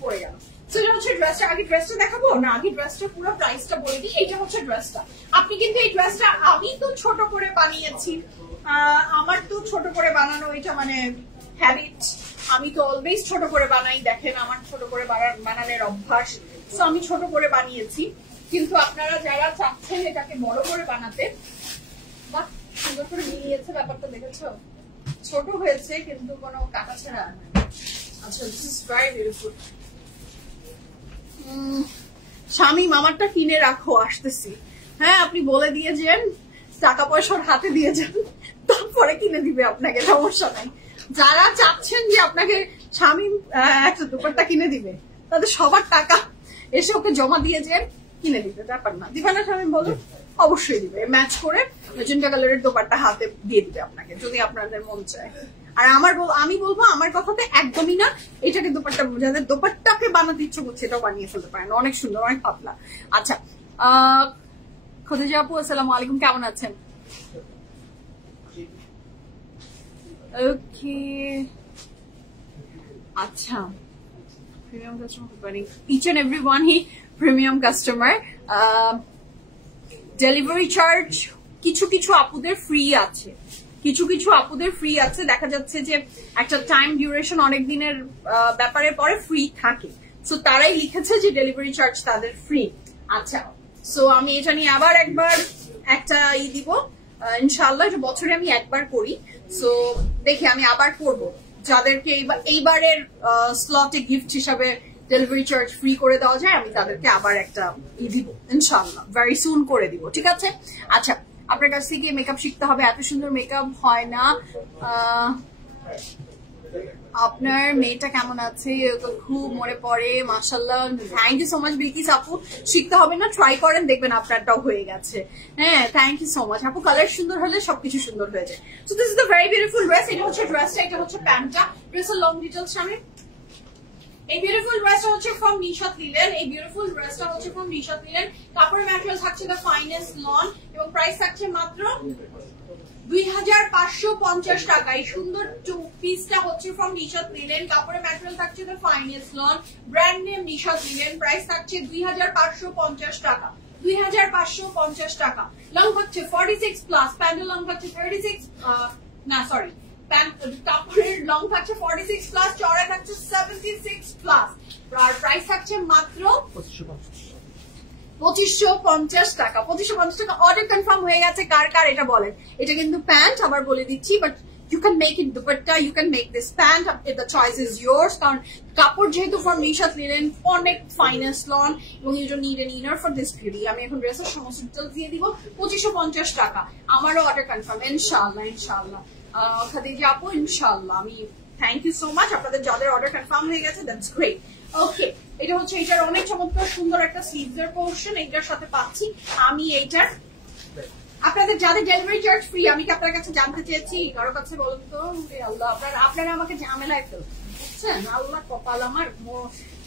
পরে গেলাম। সেটা হচ্ছে ড্রেসটা। আগে ড্রেসটা দেখাবো না, আগে ড্রেসটা পুরো প্রাইসটা বলে দিই। এইটা হচ্ছে ড্রেসটা। আপনি কিন্তু এই ড্রেসটা, আমি তো ছোট করে বানিয়েছি, আমার তো ছোট করে বানানো এটা মানে হ্যাবিট, আমি তো অলওয়েজ ছোট করে বানাই। দেখেন আমার ছোট করে বানানোর অভ্যাস, তো আমি ছোট করে বানিয়েছি। কিন্তু আপনারা যারা চাচ্ছেন এটাকে বড় করে বানাতে, বাহ সুন্দর করে মিলিয়েছে ব্যাপারটা, দেখেছো? ছোট হয়েছে কিন্তু কোনো কাটাছেঁড়া না। আচ্ছা, this is very beautiful. Shamim আমারটা কিনে রাখো, আসতেছি। হ্যাঁ, আপনি বলে দিয়ে যান, টাকা পয়সার হাতে দিয়ে যান, তারপরে কিনে দিবে আপনাকে, সমস্যা নাই। যারা চাচ্ছেন যে আপনাকে শামিম একটা দুপাট্টা কিনে দিবে, তাদের সবার টাকা এসে ওকে জমা দিয়ে যান, কিনে দিবে, ব্যাপার না। দিবে না শামিম? বলো, অবশ্যই দিবে। ম্যাচ করে ম্যাজেন্টা কালারের দোপাট্টা হাতে দিয়ে দিবে আপনাকে, যদি আপনাদের মন চায়। আর আমি বলবো আমার কথাতে একদমই না, এটাকে দোপাট্টা, যাদের দোপাট্টাকে বানাতে ইচ্ছে করছে এটাও বানিয়ে ফেলতে পারেন, অনেক সুন্দর, অনেক পাতলা। আচ্ছা, খদিজা আপু আসসালামু আলাইকুম, কেমন আছেন? ওকে, আচ্ছা, premium customer, each and everyone he premium customer. Delivery charge কিছু কিছু আপুদের ফ্রি আছে, কিছু কিছু আপুদের ফ্রি আছে। দেখা যাচ্ছে যে একটা টাইম ডিউরেশন অনেক দিনের ব্যাপারে পরে ফ্রি থাকে, সো তারাই লিখেছে যে ডেলিভারি চার্জ তাদের ফ্রি। আচ্ছা, সো আমি এটা নিয়ে আবার একবার একটা দিব ইনশাআল্লাহ। এটা বছরে আমি একবার করি, সো দেখি আমি আবার করব। যাদেরকে এইবারের স্লটে গিফট হিসাবে ডেলিভারি চার্জ ফ্রি করে দেওয়া যায়, আমি তাদেরকে আবার একটা দিব ইনশাআল্লাহ, ভেরি সুন করে দিব, ঠিক আছে? আচ্ছা, আপনার কাছ থেকে মেকআপ শিখতে হবে, এত সুন্দর মেকআপ হয় না। আপনার মেয়েটা কেমন আছে? খুব মনে পড়ে, মাশাআল্লাহ। Thank you so much Bilkis আপু। শিখতে হবে না, ট্রাই করেন, দেখবেন আপনারটাও হয়ে গেছে। হ্যাঁ, থ্যাংক ইউ সো মাচ আপু। কালার সুন্দর হলে সবকিছু সুন্দর হয়ে যায়। So this is the very beautiful dress. এটা হচ্ছে ড্রেসটা, এটা হচ্ছে প্যান্টটা। ড্রেসের লং ডিটেলস আমি, এই বিউটিফুল ড্রেসটা হচ্ছে ফ্রম নিশাত লিলেন। এই বিউটিফুল ড্রেসটা হচ্ছে ফ্রম নিশাত লিলেন। কাপড়ের ম্যাটেরিয়াল থাকছে দ্য ফাইনেস্ট লন, এবং প্রাইস থাকছে মাত্র 2550 টাকা। এই সুন্দর পিসটা হচ্ছে ফ্রম নিশাত লিলেন। কাপড়ের ম্যাটেরিয়াল থাকছে the finest lawn, brand name Nishat Linen. Price থাকছে 2550 টাকা, 2550 টাকা। লং থাকছে 46 প্লাস, প্যান্ডেল লং থাকছে 36, না সরি, কাপড়ের লং থাকছে 46 প্লাস, চড়াই থাকছে 76 প্লাস, আর প্রাইস থাকছে মাত্র 2550 টাকা। 2550 টাকা। অর্ডার কনফার্ম হয়ে গেছে কার কার এটা বলেন। এটা কিন্তু প্যান্ট, আবার বলে দিচ্ছি, but you can make it dupatta, you can make this pant, the choice is yours, কারণ কাপড় যেহেতু ফ্রম নিশাত লিলেন, অনেক ফাইনেস্ট লন, এবং you don't need an inner for this beauty। আমি এখন ড্রেসের সমস্ত ডিটেইলস দিয়ে দিব। 2550 টাকা। আমারও অর্ডার কনফার্ম ইনশাআল্লাহ, ইনশাআল্লাহ। খাদিজা আপু ইনশাআল্লাহ। আমি থ্যাংক ইউ সো মাচ আপনাদের যাদের অর্ডার কনফার্ম হয়ে গেছে, দ্যাটস গ্রেট। ওকে, এটা হচ্ছে এটার অনেক চমৎকার সুন্দর একটা স্লিভসের পোরশন এইটার সাথে পাচ্ছি আমি। এইটার আপনাদের যাদের ডেলিভারি চার্জ ফ্রি, আমি কি আপনার কাছে জানতে চেয়েছি, কারো কাছে বলুন তো? আল্লাহ, আপনারা আমাকে ঝামেলায় ফেলছেন, বুঝছেন? আল্লাহ কপাল আমার,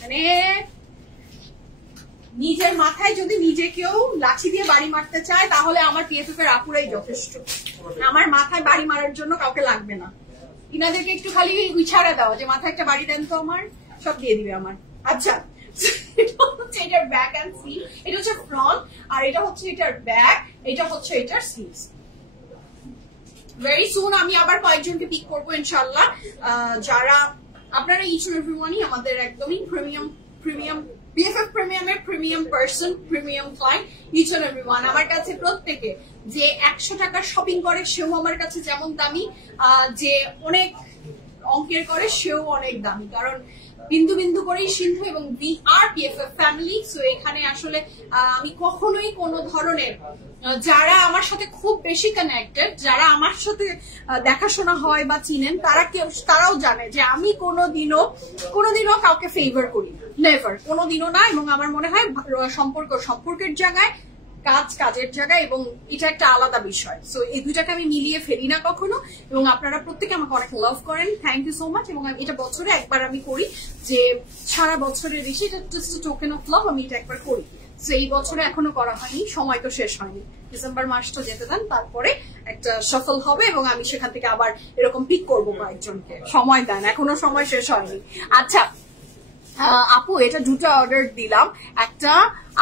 মানে নিজের মাথায় যদি নিজে কেউ লাঠি দিয়ে বাড়ি মারতে চায়, তাহলে আমার পিএফএফ এর আপুরাই যথেষ্ট। আমার মাথায় বাড়ি মারার জন্য কাউকে লাগবে না। ইনাদেরকে একটু খালি ইশারা দাও যে মাথায় একটা বাড়ি দেন তো, আমার সব দিয়ে দিবে আমার। আচ্ছা, এটা হচ্ছে এটার ব্যাক এন্ড স্লিভ, এটা হচ্ছে ফ্রন্ট, আর এটা হচ্ছে এটার ব্যাক, এটা হচ্ছে এটার স্লিভস। ভেরি সুন আমি আবার কয়েকজনকে পিক করবো ইনশাআল্লাহ। যারা আপনারা ইচ এন্ড এভরিওয়ানই আমাদের একদমই প্রিমিয়াম বিএফএফ প্রিমিয়ামের premium person, premium client, each and everyone. আমার কাছে প্রত্যেকে যে 100 টাকার শপিং করে সেও আমার কাছে যেমন দামি, যে অনেক অঙ্কের করে সেও অনেক দামি, কারণ বিন্দু বিন্দু করেই সিন্ধু, এবং উই আর পিএফএফ ফ্যামিলি। সো এখানে আসলে আমি কখনোই কোনো ধরনের, যারা আমার সাথে খুব বেশি কানেক্টেড, যারা আমার সাথে দেখাশোনা হয় বা চিনেন, তারাও জানে যে আমি কোনোদিনও কাউকে ফেভার করি না, নেভার, কোনোদিনও না। এবং আমার মনে হয় সম্পর্কের জায়গায় কাজ কাজের জায়গা এবং এটা একটা আলাদা বিষয়। সো এই দুইটাকে আমি মিলিয়ে ফেলি না কখনো, এবং আপনারা প্রত্যেকে আমাকে অনেক লাভ করেন, থ্যাংক ইউ সো মাচ। এবং এটা বছরে একবার আমি করি, যে সারা বছরের বেশি এটা জাস্ট টোকেন অফ লাভ, আমি এটা একবার করি। সো এই বছরে এখনো করা হয়নি, সময় তো শেষ হয়নি, ডিসেম্বর মাসটা যেতে দেন, তারপরে একটা সফল হবে এবং আমি সেখান থেকে আবার এরকম পিক করবো কয়েকজনকে, সময় দেন, এখনো সময় শেষ হয়নি। আচ্ছা আপু, এটা দুটো অর্ডার দিলাম, একটা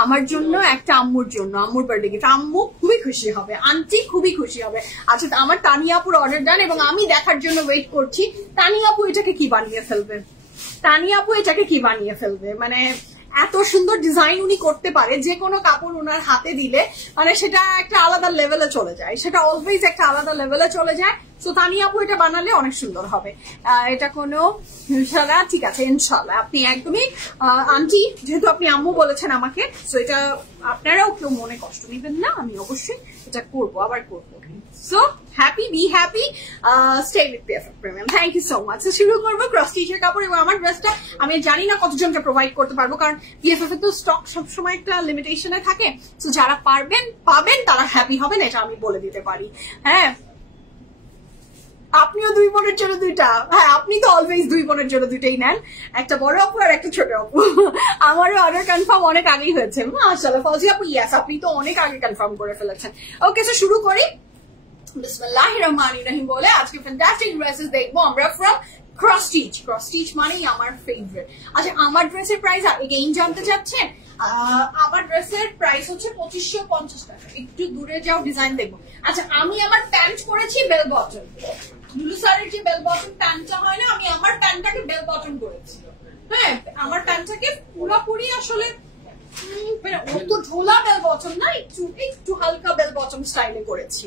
আমার জন্য, একটা আম্মুর জন্য, আম্মুর বার্থডে গিফট। আম্মু খুবই খুশি হবে, আন্টি খুবই খুশি হবে। আচ্ছা আমার তানিয়া আপুর অর্ডার দেন, এবং আমি দেখার জন্য ওয়েট করছি তানিয়া আপু এটাকে কি বানিয়ে ফেলবে, তানিয়া আপু এটাকে কি বানিয়ে ফেলবে। মানে এত সুন্দর ডিজাইন উনি করতে পারে, যে কোনো কাপড় ওনার হাতে দিলে মানে সেটা একটা আলাদা লেভেলে চলে যায়, সেটা অলওয়েজ একটা আলাদা লেভেলে চলে যায়। সো তানিয়া আপু এটা বানালে অনেক সুন্দর হবে। এটা কোনো ইনশাল্লাহ, ঠিক আছে ইনশাল্লাহ, আপনি একদমই আন্টি, যেহেতু আপনি আম্মু বলেছেন আমাকে, সো এটা আপনারাও কেউ মনে কষ্ট নেবেন না, আমি অবশ্যই এটা করবো, আবার করবো। So happy, be happy, stay with PFF premium. Thank you so much. শুরু করবো ক্রস স্টিচের কাপড়, এবং আমার ড্রেসটা আমি জানি না কতজনকে প্রোভাইড করতে পারবো, কারণ PFF এর তো স্টক সবসময় একটা লিমিটেশনে থাকে। সো যারা পারবেন পাবেন, তারা হ্যাপি হবেন, এটা আমি বলে দিতে পারি। হ্যাঁ আপনিও 2 বোনের জন্য 2টা, হ্যাঁ আপনি তো অলওয়েজ 2 বোনের জন্য 2টাই নেন, একটা বড় আপু আর একটা ছোট আপু। আমারও অর্ডার কনফার্ম অনেক আগেই হয়েছে, মাশাআল্লাহ। ফৌজি আপু ইয়াস, আপনি তো অনেক আগে কনফার্ম করে ফেলেছেন। ওকে সো শুরু করি, বিসমিল্লাহির রহমানির রহিম বলে। আজকে ফ্যান্টাস্টিক ড্রেসেস দেখবো আমরা from cross stitch. Cross stitch মানেই আমার ফেভারিট। আচ্ছা আমার ড্রেসের প্রাইস এগেইন জানতে চাচ্ছেন? আমার ড্রেসের প্রাইস হচ্ছে 2550 টাকা। একটু দূরে যাও, ডিজাইন দেখবো। আচ্ছা আমি আমার প্যান্ট করেছি বেল বটম, লুলু স্যারের যে বেল বটম প্যান্টটা হয় না, আমি আমার প্যান্টটাকে বেল বটম করেছি। হ্যাঁ আমার প্যান্টটাকে পুরোপুরি আসলে মানে অত ঢোলা বেল বটম না, একটু হালকা বেল বটম স্টাইলে করেছি।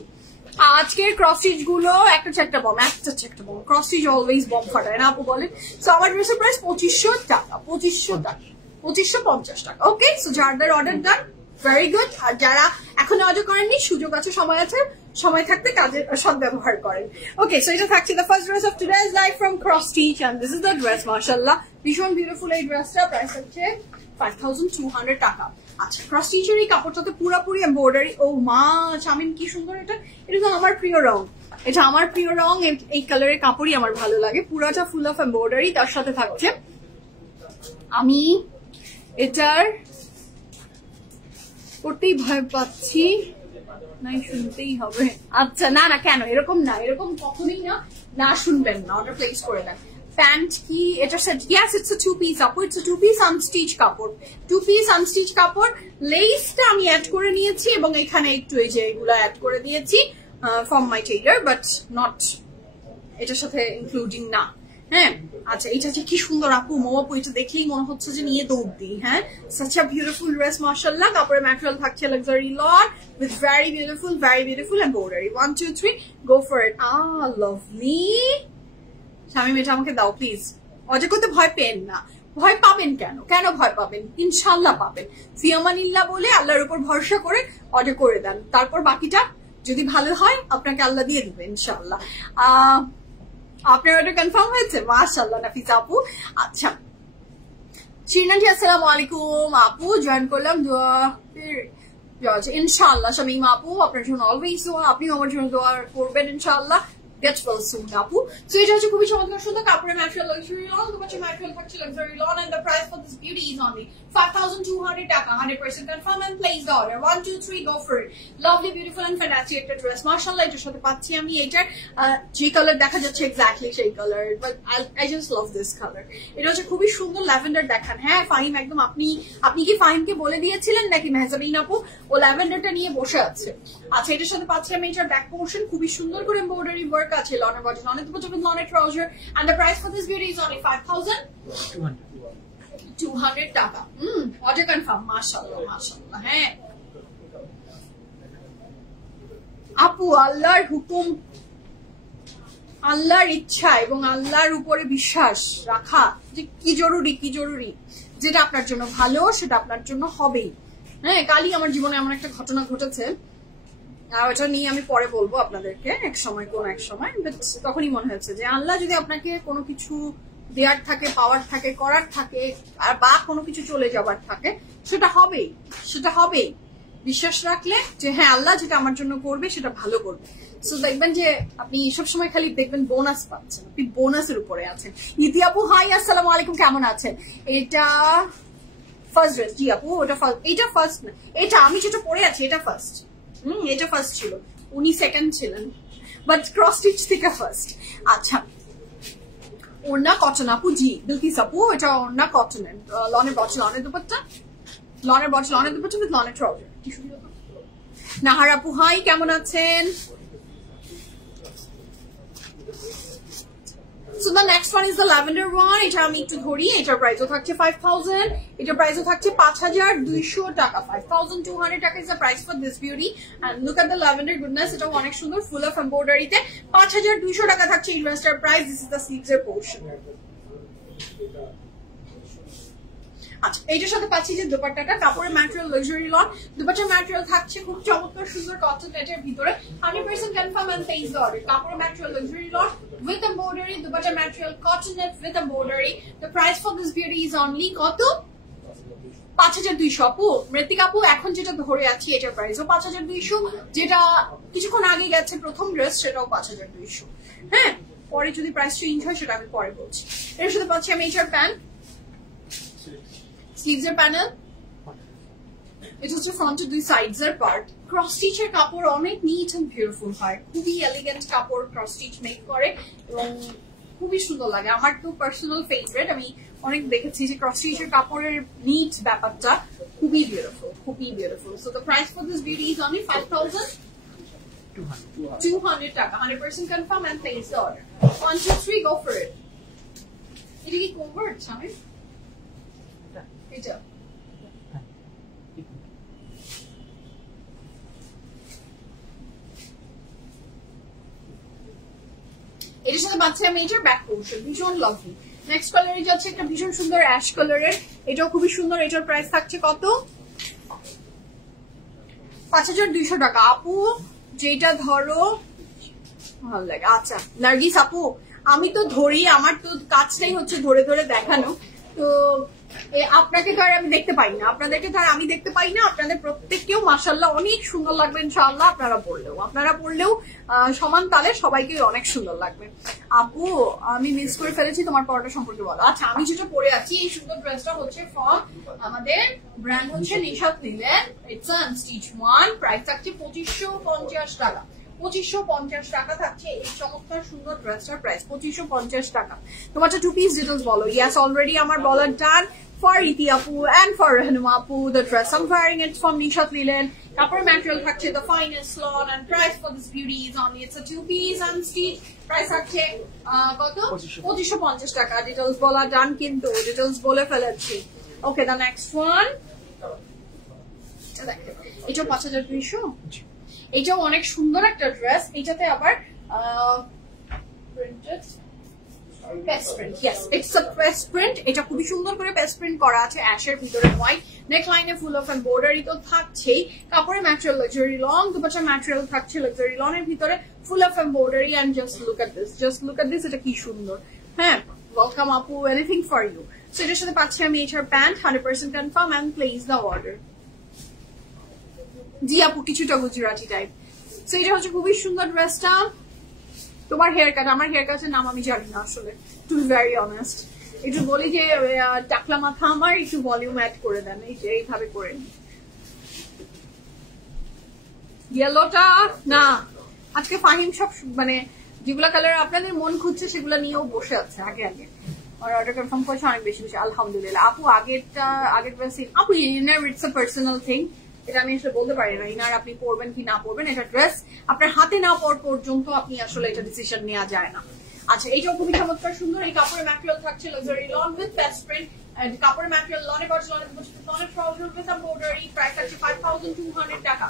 আজকের ক্রস স্টিচ গুলো একটা বম, একটা bomb. Cross stitch always bomb ফাটায় না আপু বলেন। সো আমার ড্রেসের প্রাইস 2500 টাকা, 2550 টাকা। ওকে সো যাদের অর্ডার ডান, ভেরি গুড। আর যারা এখন অর্ডার করেননি, সুযোগ আছে, সময় আছে, সময় থাকতে কাজের সদ্ব্যবহার করেন। ওকে সো এটা থাকছে the first dress of today's live from cross Stitch, and this is the dress. মাশাআল্লাহ ভীষণ বিউটিফুল এই ড্রেসটা, প্রাইস হচ্ছে 5200 টাকা। আচ্ছা ক্রস স্টিচের এই কাপড়টাতে পুরোপুরি এমব্রয়ডারি। ও মা শামিম কি সুন্দর, এটা তো আমার প্রিয় রং, এটা আমার প্রিয় রং। এই কালারের কাপড়ই আমার ভালো লাগে, পুরাটা ফুল অফ এমব্রয়ডারি। তার সাথে থাকছে, আমি এটার করতেই ভয় পাচ্ছি, নাই শুনতেই হবে। আচ্ছা না না কেন এরকম না, এরকম কখনোই না, না শুনবেন না, অর্ডার প্লেস করে দেন। প্যান্ট কি এটা set? Yes it's a 2 piece আপু, ইটস আ 2 পিস আনস্টিচ কাপড়, 2 পিস আনস্টিচ কাপড়। লেসটা আমি অ্যাড করে নিয়েছি এবং এখানে একটু এই যে এগুলো অ্যাড করে দিয়েছি from my Taylor, but not এটার সাথে ইনক্লুডিং না। হ্যাঁ আচ্ছা এটা যে কি সুন্দর আপু, আপু এটা দেখলেই মনে হচ্ছে যে নিয়ে দৌড় দিই। হ্যাঁ such a beautiful dress মাশাআল্লাহ। কাপড়ের ম্যাটেরিয়াল থাকছে luxury lawn with very beautiful embroidery। 1 2 3 go for it। lovely। Shamim এটা আমাকে দাও প্লিজ। অজয় করতে ভয় পেন না, ভয় পাবেন কেন, কেন ভয় পাবেন? ইনশাল্লাহ পাবেন। ফিয়ামানিল্লাহ বলে আল্লাহর উপর ভরসা করে অর্ডার করে দেন, তারপর বাকিটা যদি ভালো হয় আপনাকে আল্লাহ দিয়ে দিবে ইনশাল্লাহ। আপনার অর্ডার কনফার্ম হয়েছে? মাশাআল্লাহ নাফিসা আপু। আচ্ছা চিরনাটি আসসালামু আলাইকুম আপু, জয়েন করলাম ইনশাআল্লাহ। শামিম আপু আপনার জন্য অলওয়েজ দোয়া, আপনিও আমার জন্য দোয়া করবেন ইনশাআল্লাহ। Get well soon আপু। সো এটা হচ্ছে খুবই চমৎকার সুন্দর কাপড়ের ম্যাটেরিয়াল, লাক্সারি লন। তোমার ম্যাটেরিয়াল থাকছে luxury lawn, and the price for this beauty is only 5200 টাকা। 100% confirm and place the order. 1 2 3 go for it. Lovely beautiful and fantastic একটা ড্রেস মাশাআল্লাহ। এটার সাথে পাচ্ছি আমি এটার যে কালার দেখা যাচ্ছে এক্স্যাক্টলি সেই colour, but I just love this colour. এটা হচ্ছে খুবই সুন্দর ল্যাভেন্ডার দেখান। হ্যাঁ ফাহিম একদম, আপনি কি ফাহিমকে বলে দিয়েছিলেন নাকি মেহজাবিন আপু? ও ল্যাভেন্ডারটা নিয়ে বসে আছে। আচ্ছা এটার সাথে পাচ্ছি আমি এটার ব্যাক পোর্শন, খুবই সুন্দর করে এমব্রয়ডারি ওয়ার্ক আছে, লনের বডি, লনের দুপাট্টা with লনের trouser, and the price for this beauty is only 5200 টাকা। Order confirm. মাশাআল্লাহ মাশাআল্লাহ। হ্যাঁ আপু আল্লাহর হুকুম, আল্লাহর ইচ্ছা এবং আল্লাহর উপরে বিশ্বাস রাখা যে কি জরুরি, যেটা আপনার জন্য ভালো সেটা আপনার জন্য হবেই। হ্যাঁ কালই আমার জীবনে এমন একটা ঘটনা ঘটেছে, ওটা নিয়ে আমি পরে বলবো আপনাদেরকে এক সময়, বাট তখনই মনে হয়েছে যে আল্লাহ যদি আপনাকে কোনো কিছু দেওয়ার থাকে, পাওয়ার থাকে, করার থাকে, আর বা কোনো কিছু চলে যাবার থাকে, সেটা হবেই। বিশ্বাস রাখলে যে হ্যাঁ আল্লাহ যেটা আমার জন্য করবে সেটা ভালো করবে। সো দেখবেন যে আপনি সবসময় খালি দেখবেন বোনাস পাচ্ছেন, আপনি বোনাসের উপরে আছেন। ইতি আপু হাই, আসসালামু আলাইকুম, কেমন আছেন? এটা ফার্স্ট ড্রেস। জি আপু ওটা ফার্স্ট, এটা ফার্স্ট না, এটা আমি যেটা পরে আছি এটা ফার্স্ট। এটা ফার্স্ট ছিল, উনি সেকেন্ড ছিলেন, বাট ক্রস স্টিচ থেকে ফার্স্ট। আচ্ছা ওড়না কটন আপু, জি বিলকিস আপু এটা ওড়না কটনের, লনের বটল, লনের দুপাট্টা, লনের বটল, লনের দুপাট্টা উইথ লনের ট্রাউজার। নাহার আপু হাই, কেমন আছেন? So the next one is the lavender one. এটা আমি একটু ধরি, এটার প্রাইসও থাকছে 5000, এটার প্রাইসও থাকছে 5200 টাকা। 5200 টাকা is the price for this beauty. And look at the lavender goodness, এটা অনেক সুন্দর, ফুল অফ এমব্রয়ডারি তে 5200 টাকা থাকছে এই ড্রেসটার price. This is the sleeves এর portion. আচ্ছা এইটার সাথে পাচ্ছি যে দোপাট্টাটা, কাপড়ের ম্যাটেরিয়াল লাক্সারি লন, দোপাট্টার ম্যাটেরিয়াল থাকছে খুব চমৎকার সুন্দর কটন নেটের ভিতরে, 100% confirm and place the order. কাপড়ের material luxury lawn with embroidery, দোপাট্টার material cotton net with embroidery. The price for this beauty is only কত? 5200 আপু। মৃত্তিকা আপু এখন যেটা ধরে আছি এটার প্রাইসও 5200, যেটা কিছুক্ষণ আগে গেছে প্রথম ড্রেস সেটাও 5200। হ্যাঁ পরে যদি প্রাইস চেঞ্জ হয় সেটা আমি পরে বলছি। এর সাথে পাচ্ছি আমি এটার প্যান্ট, স্লিভস এর প্যানেল, এটা হচ্ছে ফ্রন্টের দুই সাইডস এর পার্ট। ক্রস স্টিচের কাপড় অনেক নিট এন্ড বিউটিফুল হয়, খুবই এলিগেন্ট কাপড় ক্রস স্টিচ মেক করে এবং খুবই সুন্দর লাগে। আমার তো পার্সোনাল ফেভারিট, আমি অনেক দেখেছি যে ক্রস স্টিচের কাপড়ের নিট ব্যাপারটা খুবই বিউটিফুল, খুবই beautiful. So the price for this beauty is only 5200 টাকা। 100% confirm and place the order. 1 2 3 go for it. এটা কি কভার্ড সামনে? এটা এটার সাথে পাচ্ছি আমি এটার ব্যাক পোর্শন, ভীষণ লাভলি। নেক্সট কালারে যাচ্ছে একটা ভীষণ সুন্দর অ্যাশ কালারের, এটাও খুবই সুন্দর। এটার প্রাইস থাকছে কত? 5200 টাকা। আপু যেটা ধরো ভালো লাগে। আচ্ছা নার্গিস আপু আমি তো ধরি, আমার তো কাজটাই হচ্ছে ধরে ধরে দেখানো, তো আপনাকে তো আর আমি দেখতে পাই না, আপনাদেরকে তো আর আমি দেখতে পাই না। আপনাদের প্রত্যেককেও মাশাআল্লাহ অনেক সুন্দর লাগবে ইনশাআল্লাহ। আপনারা পড়লেও সমান তালে সবাইকে অনেক সুন্দর লাগবে। আপু আমি মিস করে ফেলেছি, তোমার পড়াটা সম্পর্কে বলো। আচ্ছা আমি যেটা পরে আছি এই সুন্দর ড্রেসটা হচ্ছে ফ্রম আমাদের ব্র্যান্ড হচ্ছে Nishat Linen, it's unstitch one. Price থাকছে 2550 টাকা। 2550 টাকা থাকছে এই চমৎকার সুন্দর ড্রেসটার প্রাইস, 2550 টাকা। তোমারটা টু পিস ডিটেলস বলো। ইয়াস অলরেডি আমার বলার ডান for Iti Apu and for Rehnuma Apu. The dress I'm wearing it's from Nishat Lilen. Kapur material থাকছে the finest lawn, and price for this beauty is only, it's a 2-piece and stitch. Price থাকছে কত? 2550 টাকা। Details বলা ডান, কিন্তু details বলে ফেলেছি। ওকে the next one, এটা 5200। এটাও অনেক সুন্দর একটা ড্রেস, এটাতে আবার printed paste print. Yes it's a paste print, এটা খুবই সুন্দর করে পেস্ট প্রিন্ট করা আছে অ্যাশের ভিতরে হোয়াইট। নেকলাইনে ফুল অফ এমব্রয়ডারি তো থাকছেই, কাপড়ের ম্যাটেরিয়াল লাক্সারি লন, দুপাট্টার ম্যাটেরিয়াল থাকছে লাক্সারি লনের ভিতরে full of embroidery. And just look at this, এটা কি সুন্দর। হ্যাঁ ওয়েলকাম আপু, এনিথিং ফর ইউ। সো এটার সাথে পাচ্ছি আমি এটার pant, 100% confirm and place the order. জি আপু কিছুটা গুজরাটি টাইপ। সো এটা হচ্ছে খুবই সুন্দর ড্রেসটা। তোমার হেয়ার কাট, আমার হেয়ার কাটের নাম আমি জানি না আসলে, টু বি ভেরি অনেস্ট। একটু বলি যে টাকলা মাথা আমার, একটু ভলিউম অ্যাড করে দেন, এইভাবে করে। ইয়েলোটা না, আজকে ফাহিম সব মানে যেগুলা কালার আপনাদের মন খুঁজছে সেগুলা নিয়েও বসে আছে আগে আগে, আর অর্ডার কনফার্ম করছে অনেক বেশি বেশি আলহামদুলিল্লাহ। আপু আগের ড্রেস আপু inner it's a personal thing, এটা আমি আসলে বলতে পারি না ইনার আপনি পরবেন কি না পরবেন, এটা ড্রেস আপনার হাতে না পর পর্যন্ত আপনি আসলে এটা ডিসিশন নেওয়া যায় না। আচ্ছা এইটাও খুবই চমৎকার সুন্দর। এই কাপড়ের ম্যাটেরিয়াল থাকছে luxury lawn with paste print, কাপড়ের ম্যাটেরিয়াল লনে করছে, লনের ট্রাউজার উইথ এমব্রয়ডারি। প্রাইস থাকছে 5200 টাকা।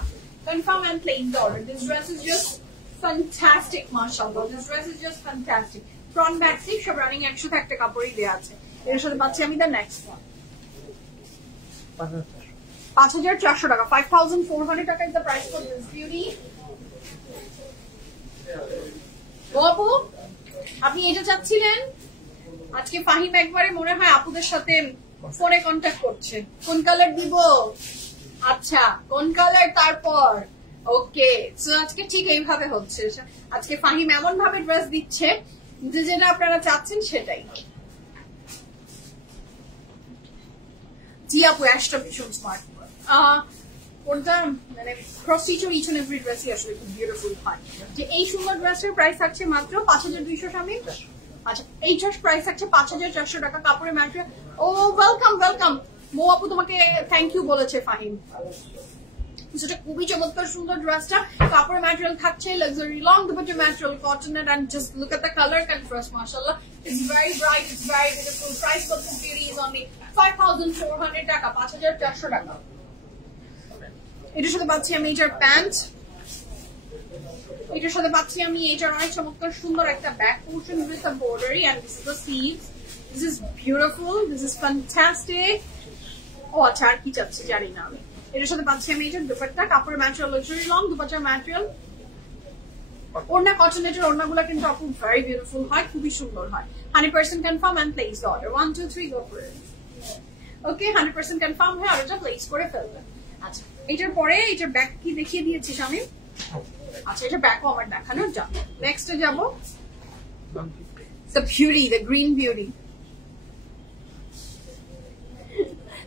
Confirm and place the order. This dress is just fantastic মাশাআল্লাহ, this dress is just fantastic. Front back সিক সব রানিং 100 একটা কাপড়ই দেয়া আছে। এর সাথে পাচ্ছি আমি দ্য নেক্সট ওয়ান 5400 টাকা। 5400 টাকা is the price for this beauty. বাবু আপনি এটা চাচ্ছিলেন, আজকে ফাহিম একবারে মনে হয় আপুদের সাথে ফোনে কন্ট্যাক্ট করছে, কোন কালার দিব। আচ্ছা কোন কালার তারপর ওকে সো আজকে ঠিক এইভাবে হচ্ছে আজকে ফাহিম এমন ভাবে ড্রেস দিচ্ছে যে যেটা আপনারা চাচ্ছেন সেটাই জি আপু অ্যাশটা ভীষণ স্মার্ট কোনটা মানে cross stitch each and every ড্রেসই আসলে খুব বিউটিফুল হয় যে এই সুন্দর ড্রেসের প্রাইস থাকছে মাত্র 5200 স্বামী আচ্ছা এইটার প্রাইস থাকছে 5400 টাকা কাপড়ের ম্যাটেরিয়াল ও ওয়েলকাম মো আপু তোমাকে থ্যাংক ইউ বলেছে ফাহিম যেটা খুবই চমৎকার সুন্দর ড্রেসটা কাপড়ের ম্যাটেরিয়াল থাকছে luxury long dupatta material cotton and just look at the colour contrast মাশাআল্লাহ it's very bright it's very beautiful price for this beauty is only 5400 টাকা 5400 টাকা এটার সাথে পাচ্ছি আমি এটার প্যান্ট এটার সাথে পাচ্ছি আমি এটার অনেক চমৎকার সুন্দর একটা back portion with a embroidery and this is the sleeves this is beautiful this is fantastic ও আচ্ছা আর কি চাচ্ছি জানি না আমি এটার সাথে পাচ্ছি আমি এটার দুপাট্টা কাপড়ের ম্যাটেরিয়াল লাক্সারি লং দুপাট্টার ম্যাটেরিয়াল ওড়না কটনেটের ওড়নাগুলো কিন্তু আপু ভেরি বিউটিফুল হয় খুবই সুন্দর হয় 100% confirm and place the order 1 2 3 go for it okay 100% confirm হয়ে অর্ডারটা প্লেস করে ফেলবেন আচ্ছা এটার পরে এটার ব্যাক কি দেখিয়ে দিয়েছিস আমি আচ্ছা এটা ব্যাকও আমার দেখানো যা নেক্সট এ যাব the beauty the green beauty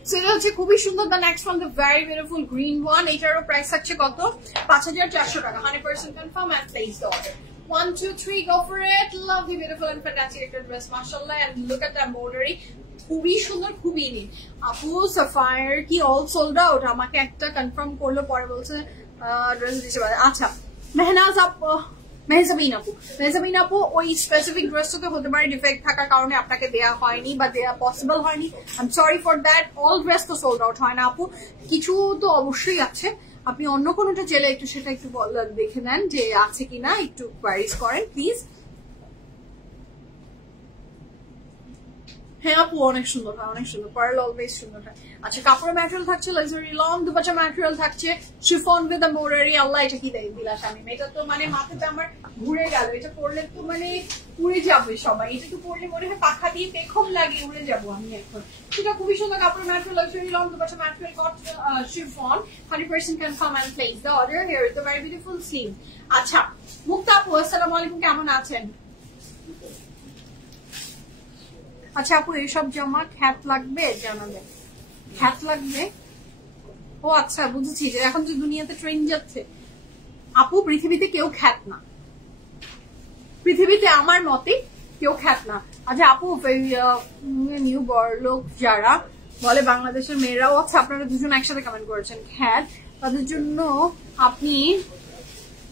so এটা হচ্ছে খুবই সুন্দর the next one the very beautiful green one এটারও প্রাইস থাকছে কত 5400 টাকা 100% confirm and place the order 1 2 3 go for it lovely beautiful and fantastic একটা ড্রেস মাশাআল্লাহ and look at that embroidery খুবই সুন্দর খুবই নিট আপু সাফায়ার কি অল সোল্ড আউট আমাকে একটা কনফার্ম করলো পরে বলছে ড্রেস দিতে পারে আচ্ছা মেহজাবিন আপু ওই স্পেসিফিক ড্রেসটাতে হতে পারে ডিফেক্ট থাকার কারণে আপনাকে দেয়া হয়নি বা দেয়া পসিবল হয়নি I am sorry for that all dress তো সোল্ড আউট হয় না আপু কিছু তো অবশ্যই আছে আপনি অন্য কোনোটা চাইলে একটু সেটা একটু দেখে নেন যে আছে কিনা একটু কোয়ারিজ করেন প্লিজ হ্যাঁ আপু অনেক সুন্দর হয় অনেক সুন্দর পার্ল অলওয়েজ সুন্দর হয় আচ্ছা কাপড়ের ম্যাটেরিয়াল থাকছে লাক্সারি লং দুপাট্টা ম্যাটেরিয়াল থাকছে শিফন উইথ এমব্রয়ডারি আল্লাহ এটা কি দিলাস আমি এটা তো মানে মাথাতে আমার ঘুরে গেল এটা পরলে তো মানে উড়ে যাবে সবাই এটা তো পরলে মনে হয় পাখা দিয়ে পেখম লাগিয়ে উড়ে যাবো আমি এখন সেটা খুবই সুন্দর কাপড়ের material luxury long dupatta material chiffon 100% confirm and place the order here is the very beautiful sleeve আচ্ছা মুক্তা আপু আসসালামু আলাইকুম কেমন আছেন আচ্ছা আপু এইসব জামা খ্যাত লাগবে জানাবেন খ্যাত লাগবে ও আচ্ছা বুঝেছি যে এখন যে দুনিয়াতে ট্রেন্ড যাচ্ছে আপু পৃথিবীতে কেউ খ্যাত না পৃথিবীতে আমার মতে কেউ খ্যাত না আচ্ছা আপু নিউ বড়লোক যারা বলে বাংলাদেশের মেয়েরাও আচ্ছা আপনারা দুজন একসাথে কমেন্ট করেছেন খ্যাত তাদের জন্য আপনি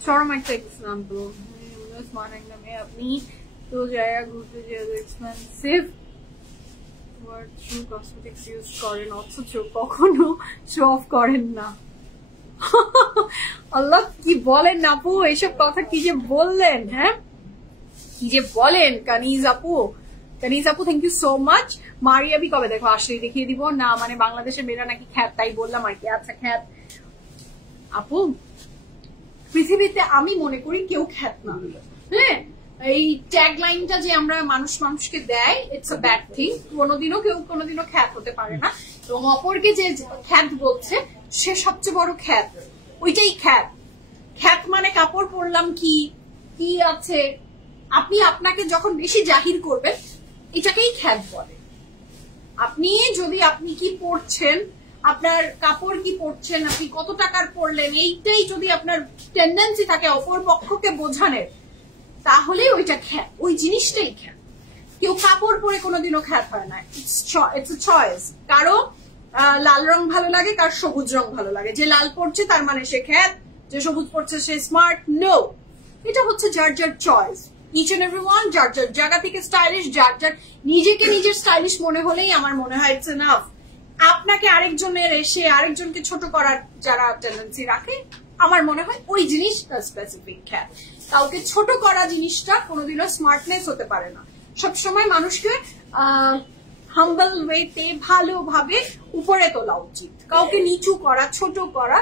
চরম একটা এক্সাম্পল আপনি তো জায়গা ঘুরতে যেতে এক্সপেন্সিভ কসমেটিক্স ইউজ করেন অথচ কখনো শো অফ করেন না আল্লাহ কি বলেন আপু এইসব কথা কি যে বললেন হ্যাঁ কি যে বলেন কানিজ আপু thank you so much Maria B কবে দেখো আসলেই দেখিয়ে দিব না মানে বাংলাদেশের মেয়েরা নাকি খ্যাত তাই বললাম আর কি আচ্ছা খ্যাত আপু পৃথিবীতে আমি মনে করি কেউ খ্যাত না হ্যাঁ এই ট্যাগ লাইনটা যে আমরা মানুষকে দেয় ইটস আ ব্যাড থিং কোনোদিনও খ্যাত হতে পারে না এবং অপরকে যে খ্যাত বলছে সে সবচেয়ে বড় খ্যাত ওইটাই খ্যাত মানে কাপড় পরলাম কি আছে আপনি আপনাকে যখন বেশি জাহির করবেন এটাকেই খ্যাত বলে আপনি যদি আপনি কি পরছেন আপনার কাপড় কি পরছেন আপনি কত টাকার পরলেন এইটাই যদি আপনার টেন্ডেন্সি থাকে অপর পক্ষকে বোঝানোর তাহলে ওইটা খ্যাত ওই জিনিসটাই খ্যাত কেউ কাপড় পরে কোনোদিনও খ্যাত হয় না ইটস এ চয়েস কারো লাল রং ভালো লাগে কার সবুজ রং ভালো লাগে যে লাল পরছে তার মানে সে খ্যাত যে সবুজ পরছে সে স্মার্ট নো এটা হচ্ছে যার যার চয়েস ইচ এন্ড এভরিওয়ান যার যার জায়গা থেকে স্টাইলিশ যার যার নিজেকে নিজের স্টাইলিশ মনে হলেই আমার মনে হয় ইটস এনাফ আপনাকে আরেকজনকে ছোট করার যারা টেন্ডেন্সি রাখে আমার মনে হয় ওই জিনিসটা স্পেসিফিক খ্যাত কাউকে ছোট করা জিনিসটা কোনোদিনও স্মার্টনেস হতে পারে না সবসময় মানুষকে হাম্বল ওয়েতে ভালোভাবে উপরে তোলা উচিত কাউকে নিচু করা ছোট করা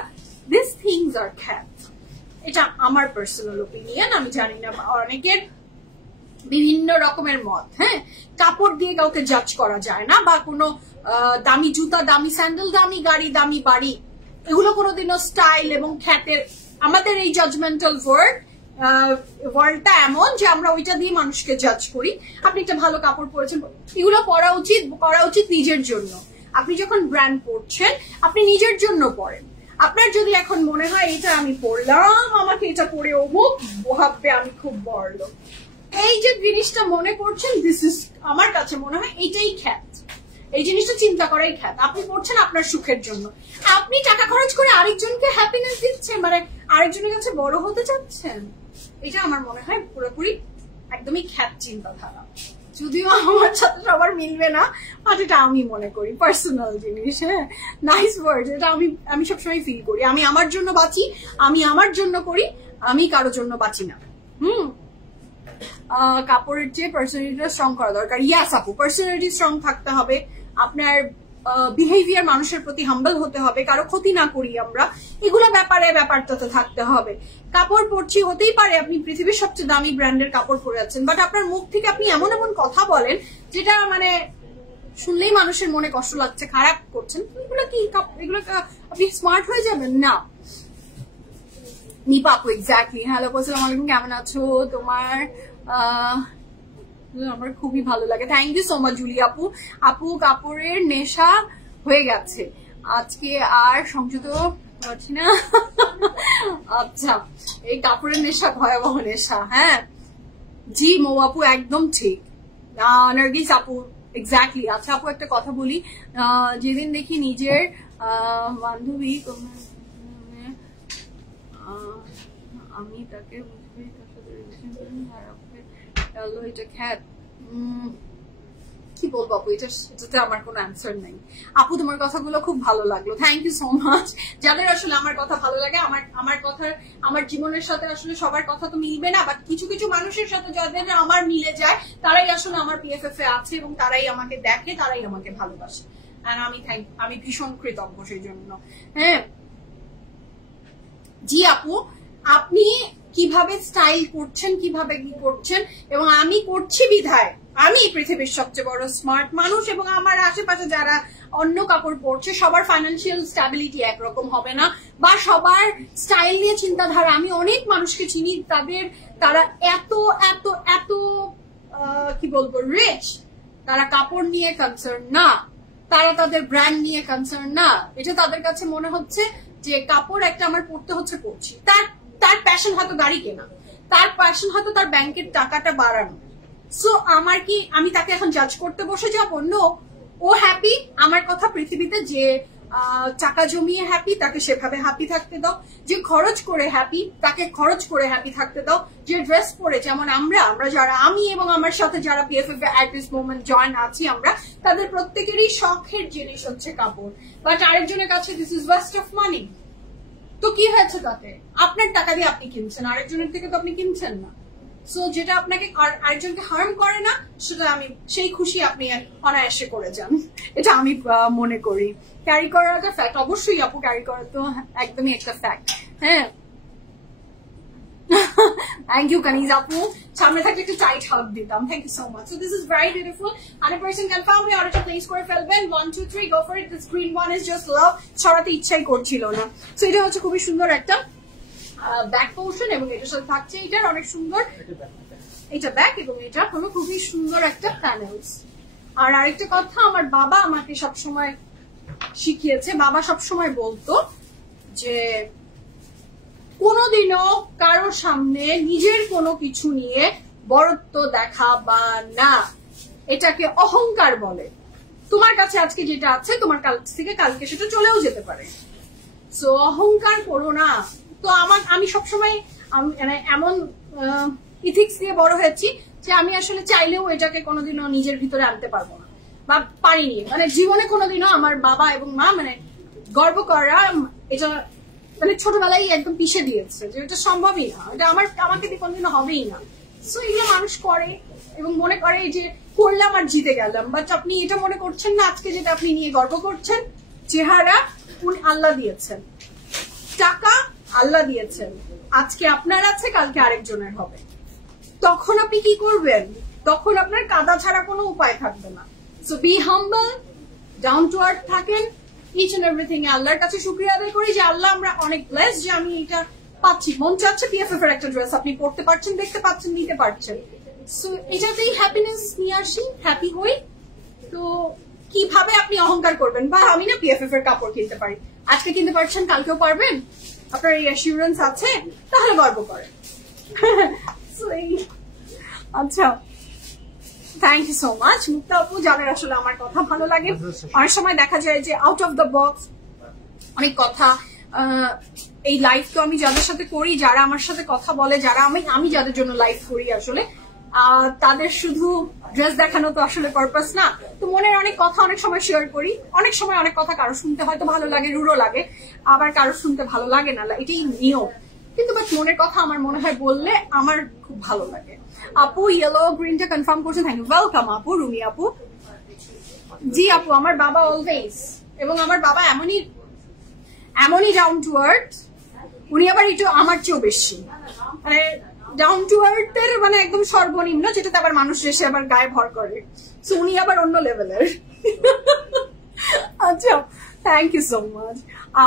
দিস থিংস আর খ্যাত এটা আমার পার্সোনাল ওপিনিয়ন আমি জানি না অনেকের বিভিন্ন রকমের মত হ্যাঁ কাপড় দিয়ে কাউকে জাজ করা যায় না বা কোনো দামি জুতা দামি স্যান্ডেল দামি গাড়ি দামি বাড়ি এগুলো কোনোদিনও স্টাইল এবং খ্যাতের, আমাদের এই জাজমেন্টাল ওয়ার্ল্ডটা এমন যে আমরা ওইটা দিয়ে মানুষকে জাজ করি। আপনি একটা ভালো কাপড় পরেছেন, এগুলো করা উচিত নিজের জন্য। আপনি যখন ব্র্যান্ড পরছেন আপনি নিজের জন্য পরেন। আপনার যদি এখন মনে হয় এটা আমি পরলাম, আমাকে এটা পরে অমুক ভাববে আমি খুব বড়লোক, এই যে জিনিসটা মনে করছেন, দিস ইজ, আমার কাছে মনে হয় এটাই খ্যাত। এই জিনিসটা চিন্তা করাই খ্যাত। আপনি পড়ছেন আপনার সুখের জন্য, আপনি টাকা খরচ করে আরেকজনকে হ্যাপিনেস দিচ্ছেন, মানে আরেকজনের কাছে বড় হতে চাচ্ছেন। এটা আমার মনে হয় পুরোপুরি একদমই খ্যাত চিন্তাধারা। যদিও আমার সাথে সবার মিলবে না, আর এটা আমি মনে করি পার্সোনাল জিনিস। হ্যাঁ, নাইস ওয়ার্ড, এটা আমি সবসময় ফিল করি। আমি আমার জন্য বাঁচি, আমি আমার জন্য করি, আমি কারোর জন্য বাঁচি না। কাপড়ের চেয়ে পার্সোনালিটিটা স্ট্রং করা দরকার। ইয়াস আপু, পার্সোনালিটি স্ট্রং থাকতে হবে, আপনার বিহেভিয়ার মানুষের প্রতি হাম্বল হতে হবে, কারো ক্ষতি না করি আমরা, এগুলো ব্যাপারটাতে থাকতে হবে। কাপড় পরছি, হতেই পারে আপনি পৃথিবীর সবচেয়ে দামি ব্র্যান্ডের কাপড় পরে আছেন, বাট আপনার মুখ থেকে আপনি এমন এমন কথা বলেন যেটা মানে শুনলেই মানুষের মনে কষ্ট লাগছে, খারাপ করছেন, এগুলো কি, এগুলো আপনি স্মার্ট হয়ে যাবেন না। নিপা আপু, এক্স্যাক্টলি। হ্যালো, আসসালামু আলাইকুম, কেমন আছো? তোমার আমার খুবই ভালো লাগে, thank you so much Juli আপু। আপু, কাপড়ের নেশা হয়ে গেছে, আজকে আর সংযত পারছি না। আচ্ছা, এই কাপড়ের নেশা ভয়াবহ নেশা। হ্যাঁ জি মৌ আপু, একদম ঠিক। নার্গিস আপু, এক্স্যাক্টলি। আচ্ছা আপু, একটা কথা বলি, যেদিন দেখি নিজের বান্ধবী আমি তাকে এটা খ্যাত, কি বলবো আপু, এটাতে আমার কোনো অ্যান্সার নাই। আপু, তোমার কথাগুলো খুব ভালো লাগলো, থ্যাংক ইউ সো মাচ। যাদের আসলে আমার কথা ভালো লাগে, আমার জীবনের সাথে আসলে সবার কথা তো মিলবে না, বাট কিছু কিছু মানুষের সাথে যাদের আমার মিলে যায়, তারাই আসলে আমার PFF এ আছে এবং তারাই আমাকে দেখে, তারাই আমাকে ভালোবাসে। আর আমি ভীষণ কৃতজ্ঞ সেই জন্য। হ্যাঁ জি আপু, আপনি কিভাবে স্টাইল করছেন, কিভাবে কি করছেন, এবং আমি করছি বিধায় আমি পৃথিবীর সবচেয়ে বড় স্মার্ট মানুষ, এবং আমার আশেপাশে যারা অন্য কাপড় পরছে সবার ফাইন্যান্সিয়াল স্ট্যাবিলিটি একরকম হবে না, বা সবার স্টাইল নিয়ে চিন্তাধারা। আমি অনেক মানুষকে চিনি, তারা এত এত এত কি বলবো রিচ, তারা কাপড় নিয়ে কনসার্ন না, তারা তাদের ব্র্যান্ড নিয়ে কনসার্ন না। এটা তাদের কাছে মনে হচ্ছে যে কাপড় একটা আমার পরতে হচ্ছে, পরছি। তার প্যাশন হয়তো গাড়ি কেনা, তার প্যাশন হয়তো তার ব্যাংকের টাকাটা বাড়ানো। সো আমি তাকে এখন জাজ করতে বসে যাবো? নো, ও হ্যাপি, আমার কথা পৃথিবীতে যে টাকা জমিয়ে হ্যাপি, তাকে সেভাবে হ্যাপি থাকতে দাও। যে খরচ করে হ্যাপি, তাকে খরচ করে হ্যাপি থাকতে দাও। যে ড্রেস পরে, যেমন আমরা যারা, আমি এবং আমার সাথে যারা PFF at this moment join আছি, আমরা তাদের প্রত্যেকেরই শখের জিনিস হচ্ছে কাপড়, বাট আরেকজনের কাছে this is West of money. তো কি হয়েছে তাতে? আপনার টাকা দিয়ে আপনি কিনছেন, আরেকজনের থেকে তো আপনি কিনছেন না। সো যেটা আপনাকে আরেকজনকে হার্ম করে না, সেটা সেই খুশি আপনি অনায়াসে করে যান, এটা আমি মনে করি। ক্যারি করার একটা ফ্যাক্ট, অবশ্যই আপু, ক্যারি করা তো একদমই একটা ফ্যাক্ট। হ্যাঁ, থ্যাংক ইউ কানিজ আপু, সামনে থাকলে একটু টাইট হাগ দিতাম, thank you so much. So this is very beautiful. 100% confirm, অর্ডারটা প্লেস করে ফেলবেন। 1 2 3 go for it. This green one is just love, ছড়াতে ইচ্ছাই করছিল না। সো এটা হচ্ছে খুবই সুন্দর একটা ব্যাক পোর্শন, এবং এটার সাথে থাকছে এটার অনেক সুন্দর, এটা ব্যাক, এবং এটা হলো খুবই সুন্দর একটা প্যানেলস। আর আরেকটা কথা, আমার বাবা আমাকে সবসময় শিখিয়েছে, বাবা সবসময় বলতো যে কোনোদিনও কারোর সামনে নিজের কোনো কিছু নিয়ে বড়ত্ব দেখাবা না, এটাকে অহংকার বলে। তোমার কাছে আজকে যেটা আছে, তোমার কাছ থেকে কালকে সেটা চলেও যেতে পারে। সো অহংকার করো না। তো আমি সবসময় এমন ইথিক্স দিয়ে বড় হয়েছি যে আমি আসলে চাইলেও এটাকে কোনোদিনও নিজের ভিতরে আনতে পারবো না, বা পারিনি। মানে জীবনে কোনোদিনও আমার বাবা এবং মা গর্ব করা, এটা ছোটবেলায় একদম পিষে দিয়েছে যে এটা সম্ভবই না, এটা আমাকে দিয়ে কোনোদিনও হবেই না। সো এগুলো মানুষ করে এবং মনে করে যে করলাম আর জিতে গেলাম, বাট আপনি এটা মনে করছেন না আজকে যেটা আপনি নিয়ে গর্ব করছেন, চেহারা আল্লাহ দিয়েছেন, টাকা আল্লাহ দিয়েছেন, আজকে আপনার আছে, কালকে আরেকজনের হবে। তখন আপনি কি করবেন? তখন আপনার কাদা ছাড়া কোনো উপায় থাকবে না। So be humble, down to earth থাকেন, ইচ এন্ড এভরিথিং আল্লাহর কাছে শুকরিয়া আদায় করি যে আল্লাহ আমরা অনেক ব্লেস যে আমি এটা পাচ্ছি। মন চাচ্ছে পিএফএফ এর একটা ড্রেস আপনি পড়তে পারছেন, দেখতে পাচ্ছেন, নিতে পারছেন। সো এটাতেই হ্যাপিনেস নিয়ে আসি, হ্যাপি হই। তো কিভাবে আপনি অহংকার করবেন বা আমি না পিএফএফ এর কাপড় কিনতে পারি, আজকে কিনতে পারছেন কালকেও পারবেন, আপনার এই অ্যাসিউরেন্স আছে, তাহলে গর্ব করেন। আচ্ছা, থ্যাংক ইউ সো মাচ মুক্তা আপু, যাদের আসলে আমার কথা ভালো লাগে। অনেক সময় দেখা যায় যে আউট অফ দ্য বক্স অনেক কথা, এই লাইভ তো আমি যাদের সাথে করি, যারা আমার সাথে কথা বলে, যারা আমি যাদের জন্য লাইভ করি আসলে তাদের শুধু ড্রেস দেখানো তো আসলে পারপাস না। তো মনের অনেক কথা অনেক সময় শেয়ার করি, অনেক সময় অনেক কথা কারো শুনতে হয়তো ভালো লাগে, রুড়ো লাগে, আবার কারো শুনতে ভালো লাগে না, এটাই নিয়ম। কিন্তু বাট মনের কথা আমার মনে হয় বললে আমার খুব ভালো লাগে। আপু ইয়েলো গ্রিনটা কনফার্ম করছে, থ্যাংক ইউ, ওয়েলকাম আপু, রুমি আপু। জি আপু, আমার বাবা অলওয়েজ, এবং আমার বাবা এমনই ডাউন টু আর্থ, উনি আবার একটু আমার চেয়েও বেশি, মানে ডাউন টু আর্থ এর মানে একদম সর্বনিম্ন, যেটাতে আবার মানুষ এসে আবার গায়ে ভর করে। সো উনি আবার অন্য লেভেলের। আচ্ছা, থ্যাংক ইউ সো মাচ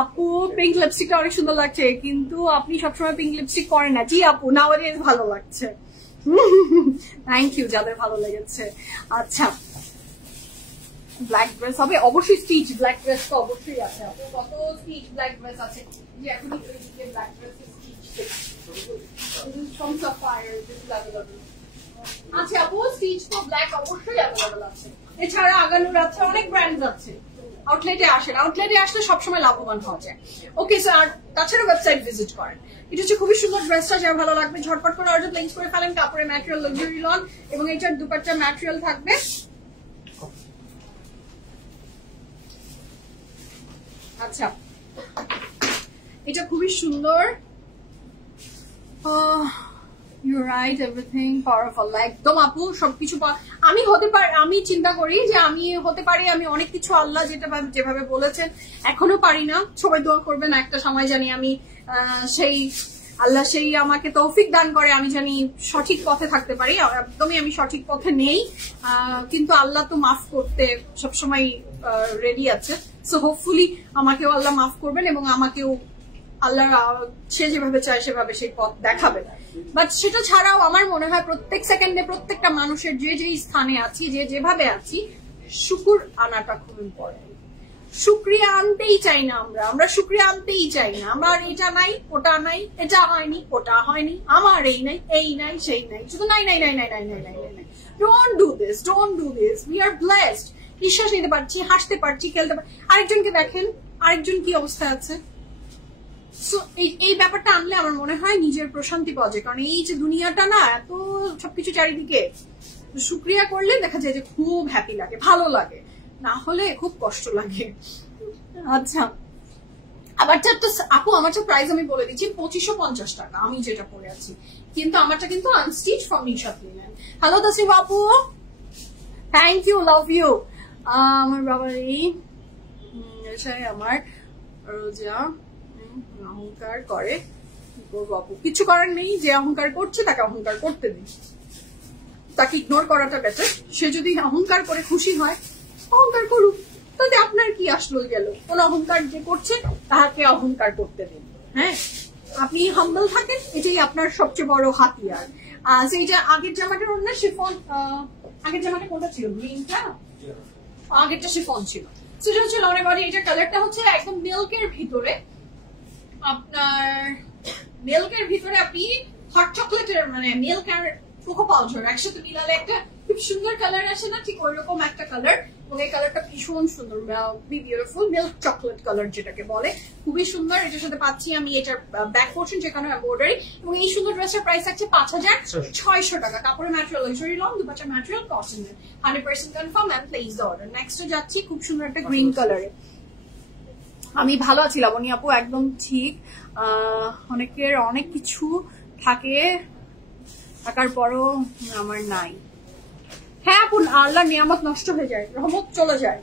আপু। পিঙ্ক লিপস্টিকটা অনেক সুন্দর লাগছে, কিন্তু আপনি সবসময় পিঙ্ক লিপস্টিক করেন না। জি আপু, নাওয়াডেজ ভালো লাগছে। থ্যাংক ইউ যাদের ভালো লেগেছে। আচ্ছা, ব্ল্যাক ড্রেস হবে অবশ্যই, স্টিচ ব্ল্যাক ড্রেস তো অবশ্যই আছে। কত স্টিচ ব্ল্যাক ড্রেস আছে যে এখনই ব্ল্যাক ড্রেস আচ্ছা আপু, স্টিচ তো ব্ল্যাক অবশ্যই অ্যাভেলেবল আছে। এছাড়া আগানোর আছে, অনেক ব্র্যান্ড আছে। আউটলেটে আসেন, আউটলেটে আসলে সবসময় লাভবান হওয়া যায়। ওকে স্যার, তাছাড়া ওয়েবসাইট ভিজিট করেন। এটা হচ্ছে খুবই সুন্দর ড্রেসটা, যারা ভালো লাগবে ঝটপট করে অর্ডার প্লেস করে ফেলেন। কাপড়ের ম্যাটেরিয়াল লাক্সারি লন, এবং এটার দুপাট্টার ম্যাটেরিয়াল থাকবে আচ্ছা, এটা খুবই সুন্দর। ইউ রাইট, এভরিথিং পাওয়ারফুল, একদম আপু। সবকিছু আমি হতে পারি, আমি চিন্তা করি যে আমি হতে পারি, আমি অনেক কিছু আল্লাহ যেভাবে বলেছেন এখনো পারি না। সবাই দোয়া করবেন একটা সময় জানি আমি আল্লাহ সেই আমাকে তৌফিক দান করে, আমি জানি সঠিক পথে থাকতে পারি। একদমই আমি সঠিক পথে নেই, কিন্তু আল্লাহ তো মাফ করতে সবসময় রেডি আছে। সো হোপফুলি আমাকেও আল্লাহ মাফ করবেন, এবং আমাকেও আল্লাহ সে যেভাবে চায় সেভাবে সেই পথ দেখাবেন। বাট সেটা ছাড়াও আমার মনে হয় প্রত্যেক সেকেন্ডে প্রত্যেকটা মানুষের যে স্থানে আছি, যেভাবে আছি, শুকুর আনাটা খুব ইম্পর্টেন্ট। শুক্রিয়া আনতেই চাই না আমরা শুক্রিয়া আনতেই চাই না। আমার এটা নাই, ওটা নাই, এটা হয়নি, ওটা হয়নি, আমার এই নাই, এই নাই, সেই নাই, শুধু নাই নাই নাই নাই নাই নাই নাই নাই। Don't do this, don't do this. We are blessed, নিঃশ্বাস নিতে পারছি, হাসতে পারছি, খেলতে পারছি। আরেকজনকে দেখেন, আরেকজন কি অবস্থা আছে। এই ব্যাপারটা আনলে আমার মনে হয় নিজের প্রশান্তি পাওয়া যায়। কারণ এই যে দুনিয়াটা না, এত সবকিছু চারিদিকে, শুক্রিয়া করলে দেখা যায় যে খুব হ্যাপি লাগে, ভালো লাগে, না হলে খুব কষ্ট লাগে। আচ্ছা, আবার আপু আমারটা প্রাইস আমি বলে দিচ্ছি 2550 টাকা, আমি যেটা পরে আছি, কিন্তু আমারটা কিন্তু unstitch from Nishat linen. Hello Tasif আপু, থ্যাংক ইউ, লাভ ইউ। আমার বাবার এই আমার রোজা অহংকার করে, কি করবো আপু? কিছু করার নেই, যে অহংকার করছে তাকে অহংকার করতে দিন, তাকে ইগনোর করাটা বেটার। সে যদি অহংকার করে খুশি হয়, অহংকার করুক, তাতে আপনার কি আসলো গেল? কোন অহংকার যে করছে তাহাকে অহংকার করতে দিন। হ্যাঁ, আপনি হাম্বল থাকেন, এটাই আপনার সবচেয়ে বড় হাতিয়ার। সেইটা আগের জামাটার অন্য শিফন, আগের জামাটা কোনটা ছিল? গ্রিনটা, আগেরটা শিফন ছিল। সেটা হচ্ছে লনের বডি। এটার কালারটা হচ্ছে একদম মিল্কের ভিতরে, আপনার মিল্কের ভিতরে আপনি হট চকলেটের মানে মিল্ক আর কোকো পাউডার একসাথে মিলালে একটা খুব সুন্দর কালার আসে না, ঠিক ওইরকম একটা কালার। এবং এই কালারটা ভীষণ সুন্দর, বিউটিফুল মিল্ক চকলেট কালার যেটাকে বলে, খুবই সুন্দর। এটার সাথে পাচ্ছি আমি এটার ব্যাক পোর্শন, যেখানে এমব্রয়ডারি, এবং এই সুন্দর ড্রেসটার প্রাইস থাকছে 5600 টাকা। কাপড়ের ম্যাটেরিয়াল লাক্সারি লং, দুপাটার material cotton, 100% confirm and place the order. Next যাচ্ছি খুব সুন্দর একটা গ্রিন কালারে। আমি ভালো আছি লাবণী আপু, একদম ঠিক। অনেকের অনেক কিছু থাকে, থাকার পরও আমার নাই। হ্যাঁ আপু, আল্লাহর নিয়ামত নষ্ট হয়ে যায়, রহমত চলে যায়।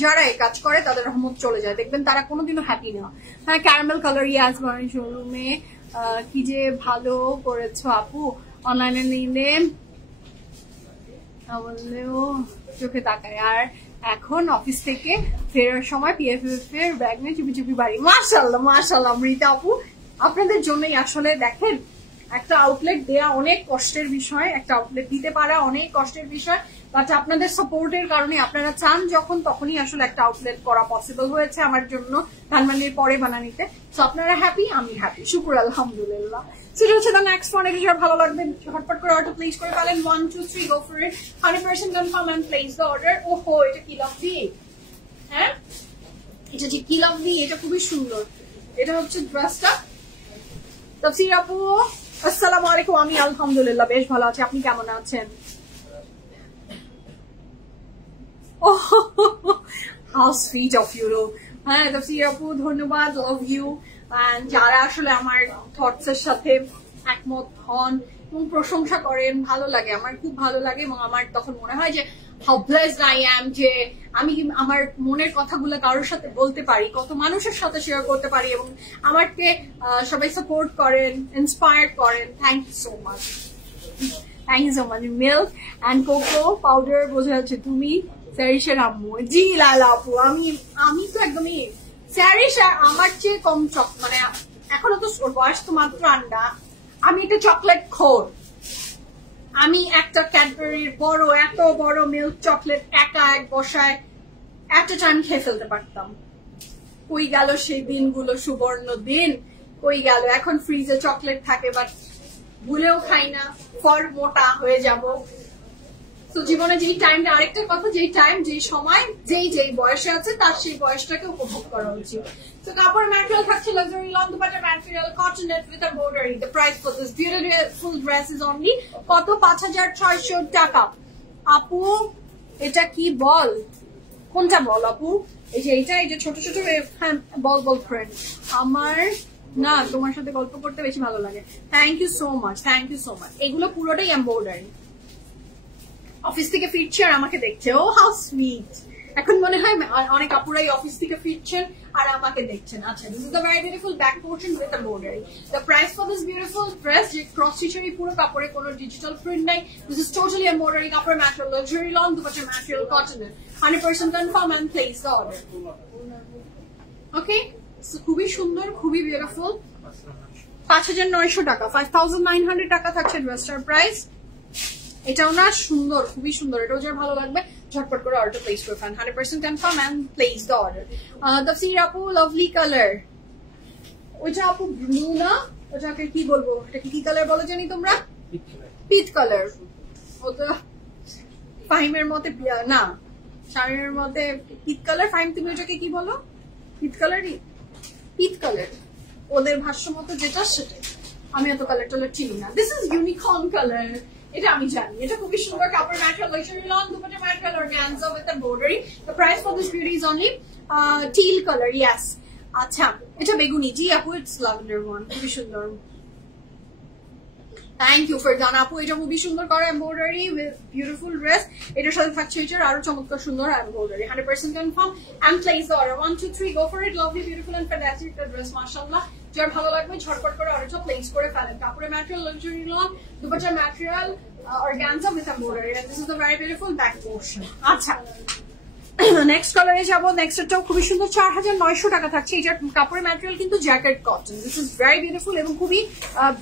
যারা এই কাজ করে তাদের রহমত চলে যায়, দেখবেন তারা কোনোদিনও হ্যাপি না। হ্যাঁ, ক্যারামেল কালার ইয়াস শোরুমে কি যে ভালো করেছো আপু, অনলাইনে নিলে বললেও চোখে তাকায়। আর এখন অফিস থেকে ফেরার সময় পিএফএফ এর ব্যাগ নিয়ে চুপি চুপি বাড়ি। মাশাআল্লাহ মাশাআল্লাহ মৃতা আপু, আপনাদের জন্যই আসলে দেখেন একটা আউটলেট দেয়া অনেক কষ্টের বিষয়, একটা আউটলেট দিতে পারা অনেক কষ্টের বিষয়, বাট আপনাদের সাপোর্টের কারণে আপনারা চান যখন তখনই আসলে একটা আউটলেট করা পসিবল হয়েছে আমার জন্য ধানমন্ডির পরে বানানিতে। সো আপনারা হ্যাপি, আমি হ্যাপি, শুকুর আলহামদুলিল্লাহ। সেটা হচ্ছে দ্য নেক্সট ওয়ান। এটা ভালো লাগবে ঝটপট করে অর্ডার প্লেস করে ফেলেন। 1 2 3 go for it, 100% confirm and place the order. ওহো এটা কি লাভলি, হ্যাঁ এটা যে কি লাভলি, এটা খুবই সুন্দর। এটা হচ্ছে ড্রেসটা। তাফসীর আপু আসসালামু আলাইকুম, আমি আলহামদুলিল্লাহ বেশ ভালো আছি, আপনি কেমন আছেন? How sweet of you. হ্যাঁ তাফসীর আপু ধন্যবাদ, লাভ ইউ। যারা আসলে আমার থটস এর সাথে একমত হন এবং প্রশংসা করেন, ভালো লাগে, আমার খুব ভালো লাগে। এবং আমার তখন মনে হয় যে হাউ ব্লেসড আই অ্যাম, যে আমি আমার মনের কথাগুলো কারোর সাথে বলতে পারি, কত মানুষের সাথে শেয়ার করতে পারি এবং আমাকে সবাই সাপোর্ট করেন, ইন্সপায়ার করেন। Thank you so much, thank you so much. Milk and cocoa powder বোঝা যাচ্ছে তুমি স্যারিসের আম্মু। জি লালা আপু, আমি তো একদমই স্যারিস আমার চেয়ে কম মানে এখনো তো বয়স তো মাত্র আন্ডা, আমি একটা চকলেট খোর। আমি একটা ক্যাডবেরির বড় এত বড় মিল্ক চকলেট একা এক বসায় একটা টাইম খেয়ে ফেলতে পারতাম। কই গেল সেই দিনগুলো, সুবর্ণ দিন কই গেল। এখন ফ্রিজে চকলেট থাকে বাট ভুলেও খাই না, ফর মোটা হয়ে যাব। তো জীবনে যেই টাইমটা, আরেকটা কথা, যেই টাইম যেই সময় যেই বয়সে আছে তার সেই বয়সটাকে উপভোগ করা উচিত। তো কাপড় ম্যাটেরিয়াল থাকছে luxury long dupatta material, cotton net with embroidery. The price for this beautiful dress is only কত? 5600 টাকা। আপু এটা কি বল, কোনটা বল আপু? এই যে এইটা, এই যে ছোট ছোট বল ফ্রেন্ড আমার না, তোমার সাথে গল্প করতে বেশি ভালো লাগে। Thank you so much, thank you so much. এগুলো পুরোটাই এমব্রয়ডারি। অফিস থেকে ফিরছে আর আমাকে দেখছে, ও হাউ সুইট। এখন মনে হয় অনেক আপুরাই অফিস থেকে ফিরছেন আর আমাকে দেখছেন। আচ্ছা, this is the very beautiful back portion with embroidery. The price for this beautiful dress, যে ক্রস স্টিচেরই পুরো কাপড়ে, কোনো ডিজিটাল প্রিন্ট নাই। দিস ইজ টোটালি এমব্রয়ডারি কাপড় material, luxury long dupatta material, cotton, 100% confirm and place the order. Okay, খুবই সুন্দর, খুবই বিউটিফুল। 5900 টাকা, 5900 টাকা থাকছে ড্রেসটার প্রাইস। এটাও না সুন্দর, খুবই সুন্দর, এটাও যার ভালো লাগবে ঝটপট করে অর্ডার প্লেস করে ফেলেন। 100% confirm and place the order. Tafsir আপু লাভলি কালার, ওইটা আপু ব্লু না, ওটাকে কি বলবো, এটাকে কি কালার বলো জানি তোমরা? পিট কালার। ওটা ফাহিমের মতে না, শাড়ির মতে পিট কালার। ফাহিম তুমি ওটাকে কি বলো? পিট কালারই, পিট কালার ওদের ভাষ্য মতো যেটা সেটা। আমি এত কালার টালার চিনি না। দিস ইজ ইউনিকর্ন কালার, এটা আমি জানি। এটা খুবই সুন্দর কাপড় material, luxury long dupatta material, organza with embroidery. The price for this beauty is only till colour. Yes, আচ্ছা এটা বেগুনি। জি আপু, ইটস ল্যাভেন্ডার ওয়ান, খুবই সুন্দর। থ্যাংক ইউ ফারজানা আপু, এটা খুবই সুন্দর করে এমব্রয়ডারি উইথ বিউটিফুল ড্রেস। এটার সাথে থাকছে এটার আরো চমৎকার সুন্দর embroidery. 100% confirm and place the order. 1 2 3 go for it. Lovely beautiful and fantastic dress, মাশাআল্লাহ। যার ভালো লাগবে ঝটপট করে অর্ডারটা প্লেস করে ফেলেন। কাপড়ের material luxury long dupatta material, organza with embroidery, and this is the very beautiful back portion. আচ্ছা, নেক্সট কালারে যাবো। নেক্সটটাও খুবই সুন্দর, 4900 টাকা থাকছে। এটার কাপড়ের ম্যাটেরিয়াল কিন্তু jacket cotton. This is very beautiful এবং খুবই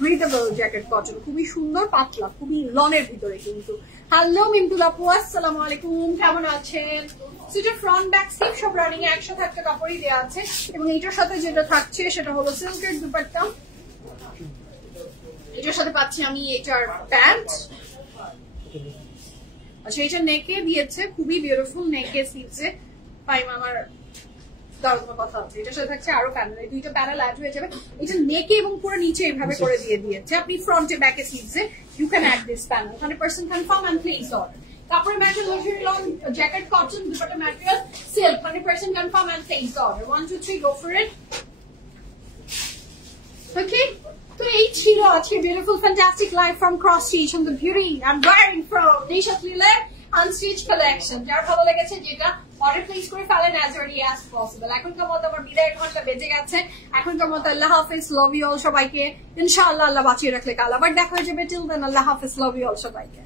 ব্রিথেবল জ্যাকেট কটন, খুবই সুন্দর, পাতলা, খুবই লনের ভিতরে কিন্তু। হ্যালো মিমতুল আপু, আসসালামু আলাইকুম, কেমন আছেন? সেটা ফ্রন্ট ব্যাক স্লিভ সব রানিং একসাথে একটা কাপড়ই দেওয়া আছে এবং এটার সাথে যেটা থাকছে সেটা হলো সিল্কের দুপাট্টা। এটার সাথে পাচ্ছি আমি এটার প্যান্ট। আচ্ছা, এটা নেকে দিয়েছে, খুবই বিউটিফুল নেকে স্লিভসে। পাইম আমার দারুণ কথা আছে। এটার সাথে থাকছে আরো প্যানেল, এই দুইটা প্যানেল অ্যাড হয়ে যাবে। এটা নেকে এবং পুরো নিচে এইভাবে করে দিয়ে দিয়েছে। আপনি ফ্রন্টে ব্যাকে স্লিভসে you can add this panel. 100% confirm and place order. কাপড়ের material luxury long jacket cotton, dupatta material silk. 100% confirm and place order. 1 2 3 go for it. Okay, তো এই ছিল আজকে beautiful fantastic life from cross stitch on the beauty I am wearing from Nishat লিলের unstitch collection. যার ভালো লেগেছে যেটা অর্ডার প্লেস করে ফেলেন অ্যাজ আর্লি অ্যাজ পসিবল। এখনকার মতো আমার বিদায়ের ঘন্টা বেজে গেছে। এখনকার মতো আল্লাহ হাফিজ, লাভ ইউ অল সবাইকে। ইনশাআল্লাহ আল্লাহ বাঁচিয়ে রাখলে কাল আবার দেখা হয়ে যাবে। টিল দেন আল্লাহ হাফিজ, লাভ ইউ অল সবাইকে।